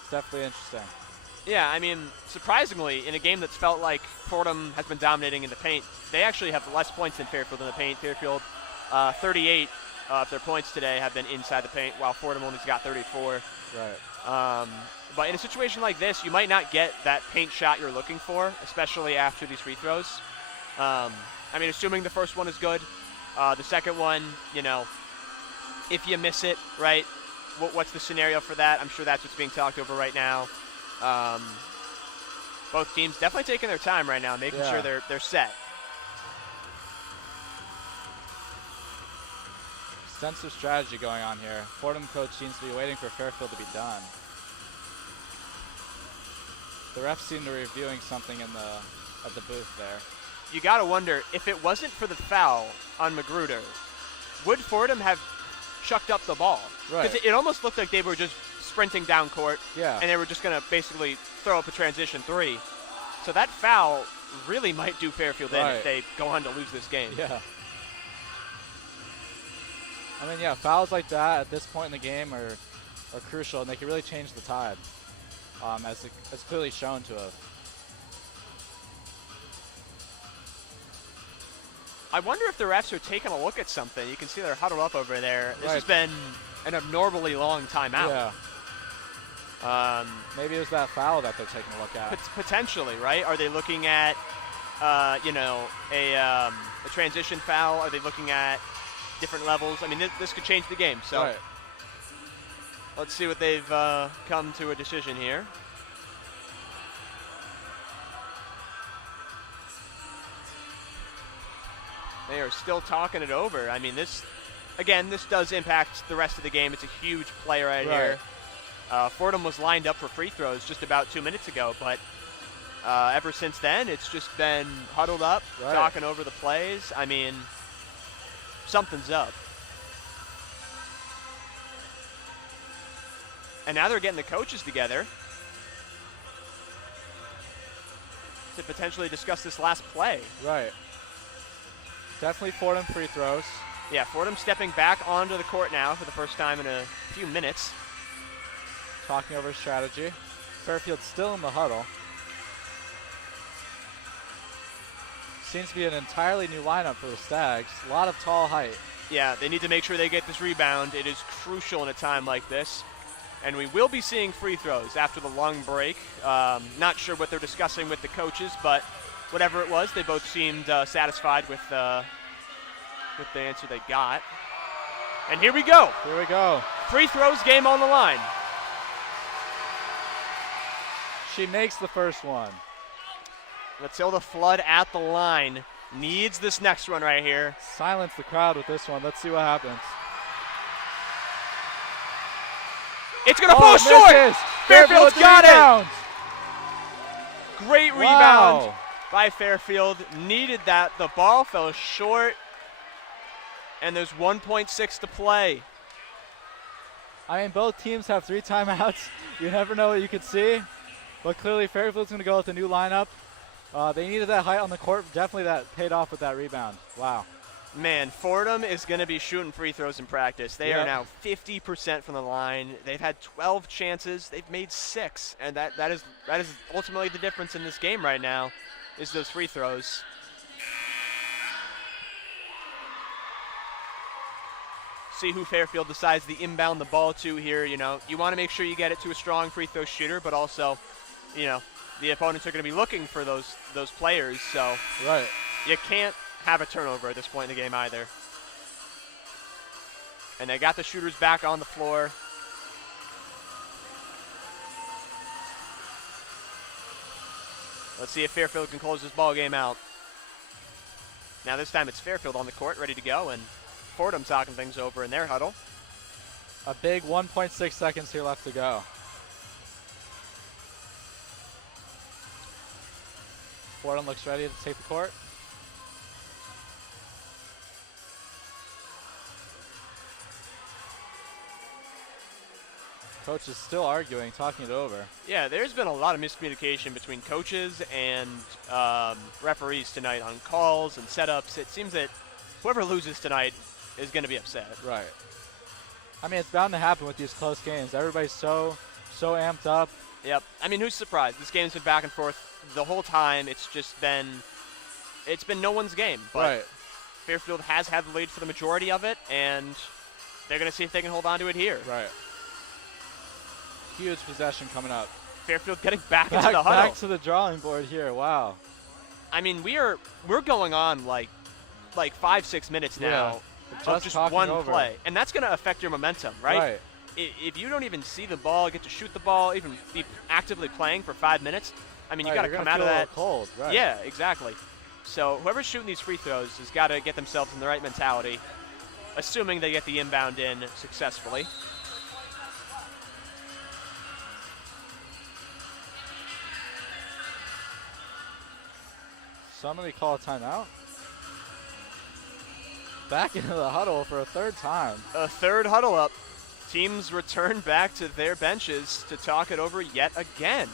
it's definitely interesting. Yeah, I mean, surprisingly, in a game that's felt like Fordham has been dominating in the paint, they actually have less points than Fairfield in the paint. Fairfield, 38 of their points today have been inside the paint, while Fordham only's got 34. Right. But in a situation like this, you might not get that paint shot you're looking for, especially after these free throws. I mean, assuming the first one is good, the second one, you know, if you miss it, right, what's the scenario for that? I'm sure that's what's being talked over right now. Both teams definitely taking their time right now, making sure they're set. Extensive strategy going on here. Fordham coach seems to be waiting for Fairfield to be done. The refs seem to be reviewing something at the booth there. You got to wonder, if it wasn't for the foul on Magruder, would Fordham have chucked up the ball? Right. Because it almost looked like they were just sprinting down court, and they were just going to basically throw up a transition three. So that foul really might do Fairfield in if they go on to lose this game. Yeah. I mean, yeah, fouls like that at this point in the game are crucial, and they can really change the tide, as it's clearly shown to have. I wonder if the refs are taking a look at something. You can see they're huddled up over there. This has been an abnormally long timeout. Yeah. Maybe it was that foul that they're taking a look at. Potentially, right? Are they looking at, you know, a transition foul? Are they looking at different levels? I mean, this could change the game. So let's see what they've come to a decision here. They are still talking it over. I mean, this does impact the rest of the game. It's a huge play right here. Fordham was lined up for free throws just about 2 minutes ago, but ever since then, it's just been huddled up, talking over the plays. I mean, something's up. And now they're getting the coaches together to potentially discuss this last play. Right. Definitely Fordham free throws. Yeah, Fordham stepping back onto the court now for the first time in a few minutes. Talking over strategy. Fairfield still in the huddle. Seems to be an entirely new lineup for the Stags. A lot of tall height. Yeah, they need to make sure they get this rebound. It is crucial in a time like this. And we will be seeing free throws after the long break. Not sure what they're discussing with the coaches, but whatever it was, they both seemed satisfied with the answer they got. And here we go. Here we go. Free throws, game on the line. She makes the first one. Matilda Flood at the line. Needs this next one right here. Silence the crowd with this one. Let's see what happens. It's going to fall short. Fairfield's got it. Great rebound by Fairfield. Needed that. The ball fell short. And there's 1.6 to play. I mean, both teams have 3 timeouts. You never know what you could see. But clearly Fairfield's going to go with a new lineup. They needed that height on the court. Definitely that paid off with that rebound. Wow. Man, Fordham is going to be shooting free throws in practice. They are now 50% from the line. They've had 12 chances. They've made 6. And that is ultimately the difference in this game right now, is those free throws. See who Fairfield decides to inbound the ball to here. You know, you want to make sure you get it to a strong free throw shooter, but also, you know, the opponents are going to be looking for those players. So you can't have a turnover at this point in the game either. And they got the shooters back on the floor. Let's see if Fairfield can close this ball game out. Now this time it's Fairfield on the court, ready to go, and Fordham talking things over in their huddle. A big 1.6 seconds here left to go. Fordham looks ready to take the court. Coach is still arguing, talking it over. Yeah, there's been a lot of miscommunication between coaches and referees tonight on calls and setups. It seems that whoever loses tonight is going to be upset. Right. I mean, it's bound to happen with these close games. Everybody's so amped up. Yep. I mean, who's surprised? This game's been back and forth the whole time. It's been no one's game. But Right. Fairfield has had the lead for the majority of it, and they're going to see if they can hold on to it here. Right. Huge possession coming up. Fairfield getting back into the huddle. Back to the drawing board here. Wow. I mean, we're going on like 5-6 minutes now of just one over. play, and that's going to affect your momentum, right? If you don't even see the ball, get to shoot the ball, even be actively playing for 5 minutes, I mean, you got to come out of that cold. Right. Yeah, exactly. So whoever's shooting these free throws has got to get themselves in the right mentality, assuming they get the inbound in successfully. Somebody call a timeout. Back into the huddle for a third time. A third huddle up. Teams return back to their benches to talk it over yet again.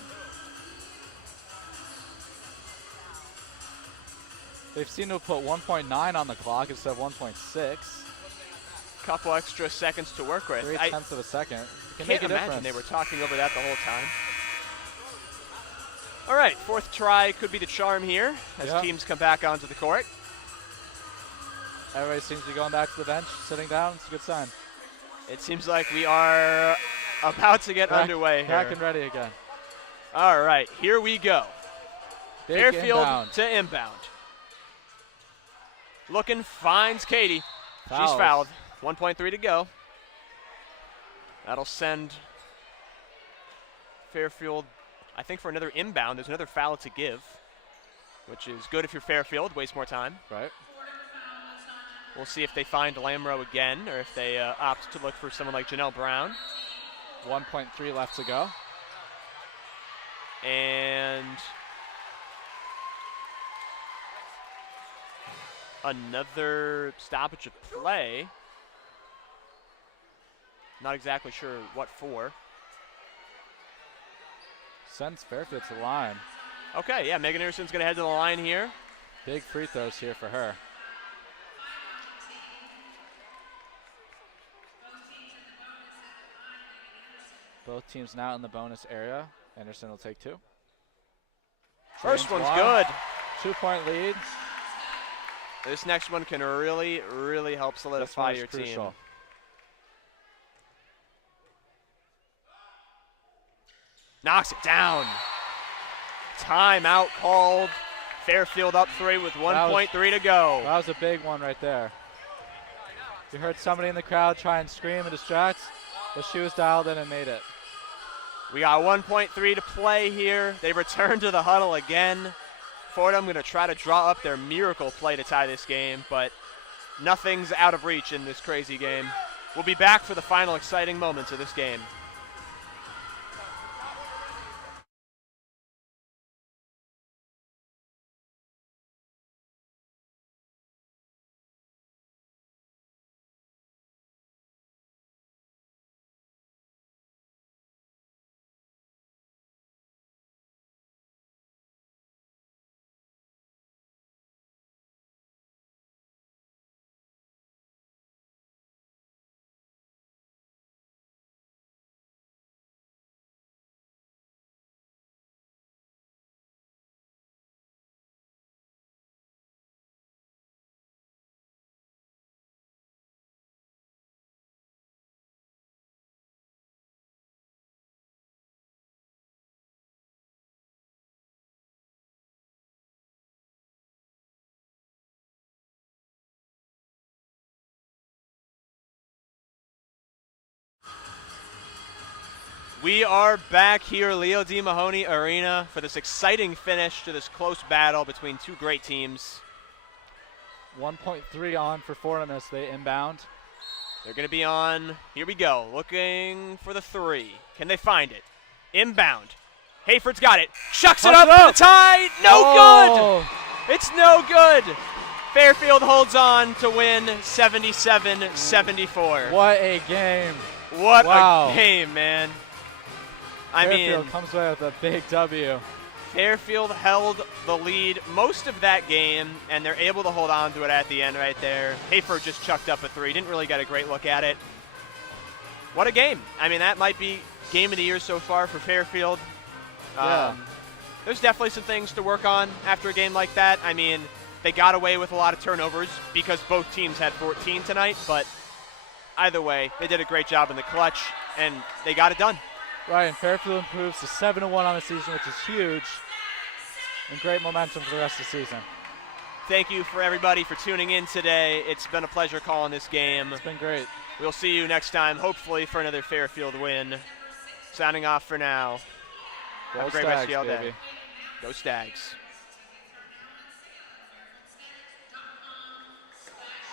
They've seemed to put 1.9 on the clock instead of 1.6. Couple extra seconds to work with. 0.3 of a second. Can Can't make a imagine difference. they were talking over that the whole time. All right, fourth try could be the charm here as teams come back onto the court. Everybody seems to be going back to the bench, sitting down. It's a good sign. It seems like we are about to get underway here. Back and ready again. All right, here we go. Big Fairfield inbound. to inbound. Looking, finds Katie. Fouls. She's fouled. 1.3 to go. That'll send Fairfield, I think, for another inbound. There's another foul to give, which is good if you're Fairfield. Waste more time. Right. We'll see if they find Lamro again or if they opt to look for someone like Janelle Brown. 1.3 left to go. And another stoppage of play. Not exactly sure what for. Sends Fairfield to the line. Okay, yeah, Megan Anderson's going to head to the line here. Big free throws here for her. Both teams now in the bonus area. Anderson will take two. First James one's Wong, good. 2-point lead. This next one can really, really help solidify your team. Crucial. Knocks it down. Timeout called. Fairfield up 3 with 1.3 to go. That was a big one right there. You heard somebody in the crowd try and scream and distract, but she was dialed in and made it. We got 1.3 to play here. They return to the huddle again. Fordham going to try to draw up their miracle play to tie this game, but nothing's out of reach in this crazy game. We'll be back for the final exciting moments of this game. We are back here, Leo D. Mahoney Arena, for this exciting finish to this close battle between two great teams. 1.3 on for Fordham as they inbound. They're going to be on, here we go, looking for the three. Can they find it? Inbound. Hayford's got it. Chucks it Puts up it for up. the tie. No Oh. good. It's no good. Fairfield holds on to win 77-74. What a game. What Wow. a game, man. I Fairfield mean, comes away with a big W. Fairfield held the lead most of that game, and they're able to hold on to it at the end right there. Hayford just chucked up a three. Didn't really get a great look at it. What a game. I mean, that might be game of the year so far for Fairfield. Yeah. There's definitely some things to work on after a game like that. I mean, they got away with a lot of turnovers because both teams had 14 tonight, but either way, they did a great job in the clutch, and they got it done. Right, and Fairfield improves to 7-1 on the season, which is huge, and great momentum for the rest of the season. Thank you for everybody for tuning in today. It's been a pleasure calling this game. It's been great. We'll see you next time, hopefully for another Fairfield win. Signing off for now. Go Have a great Stags, rest of y'all day. baby. Go Stags.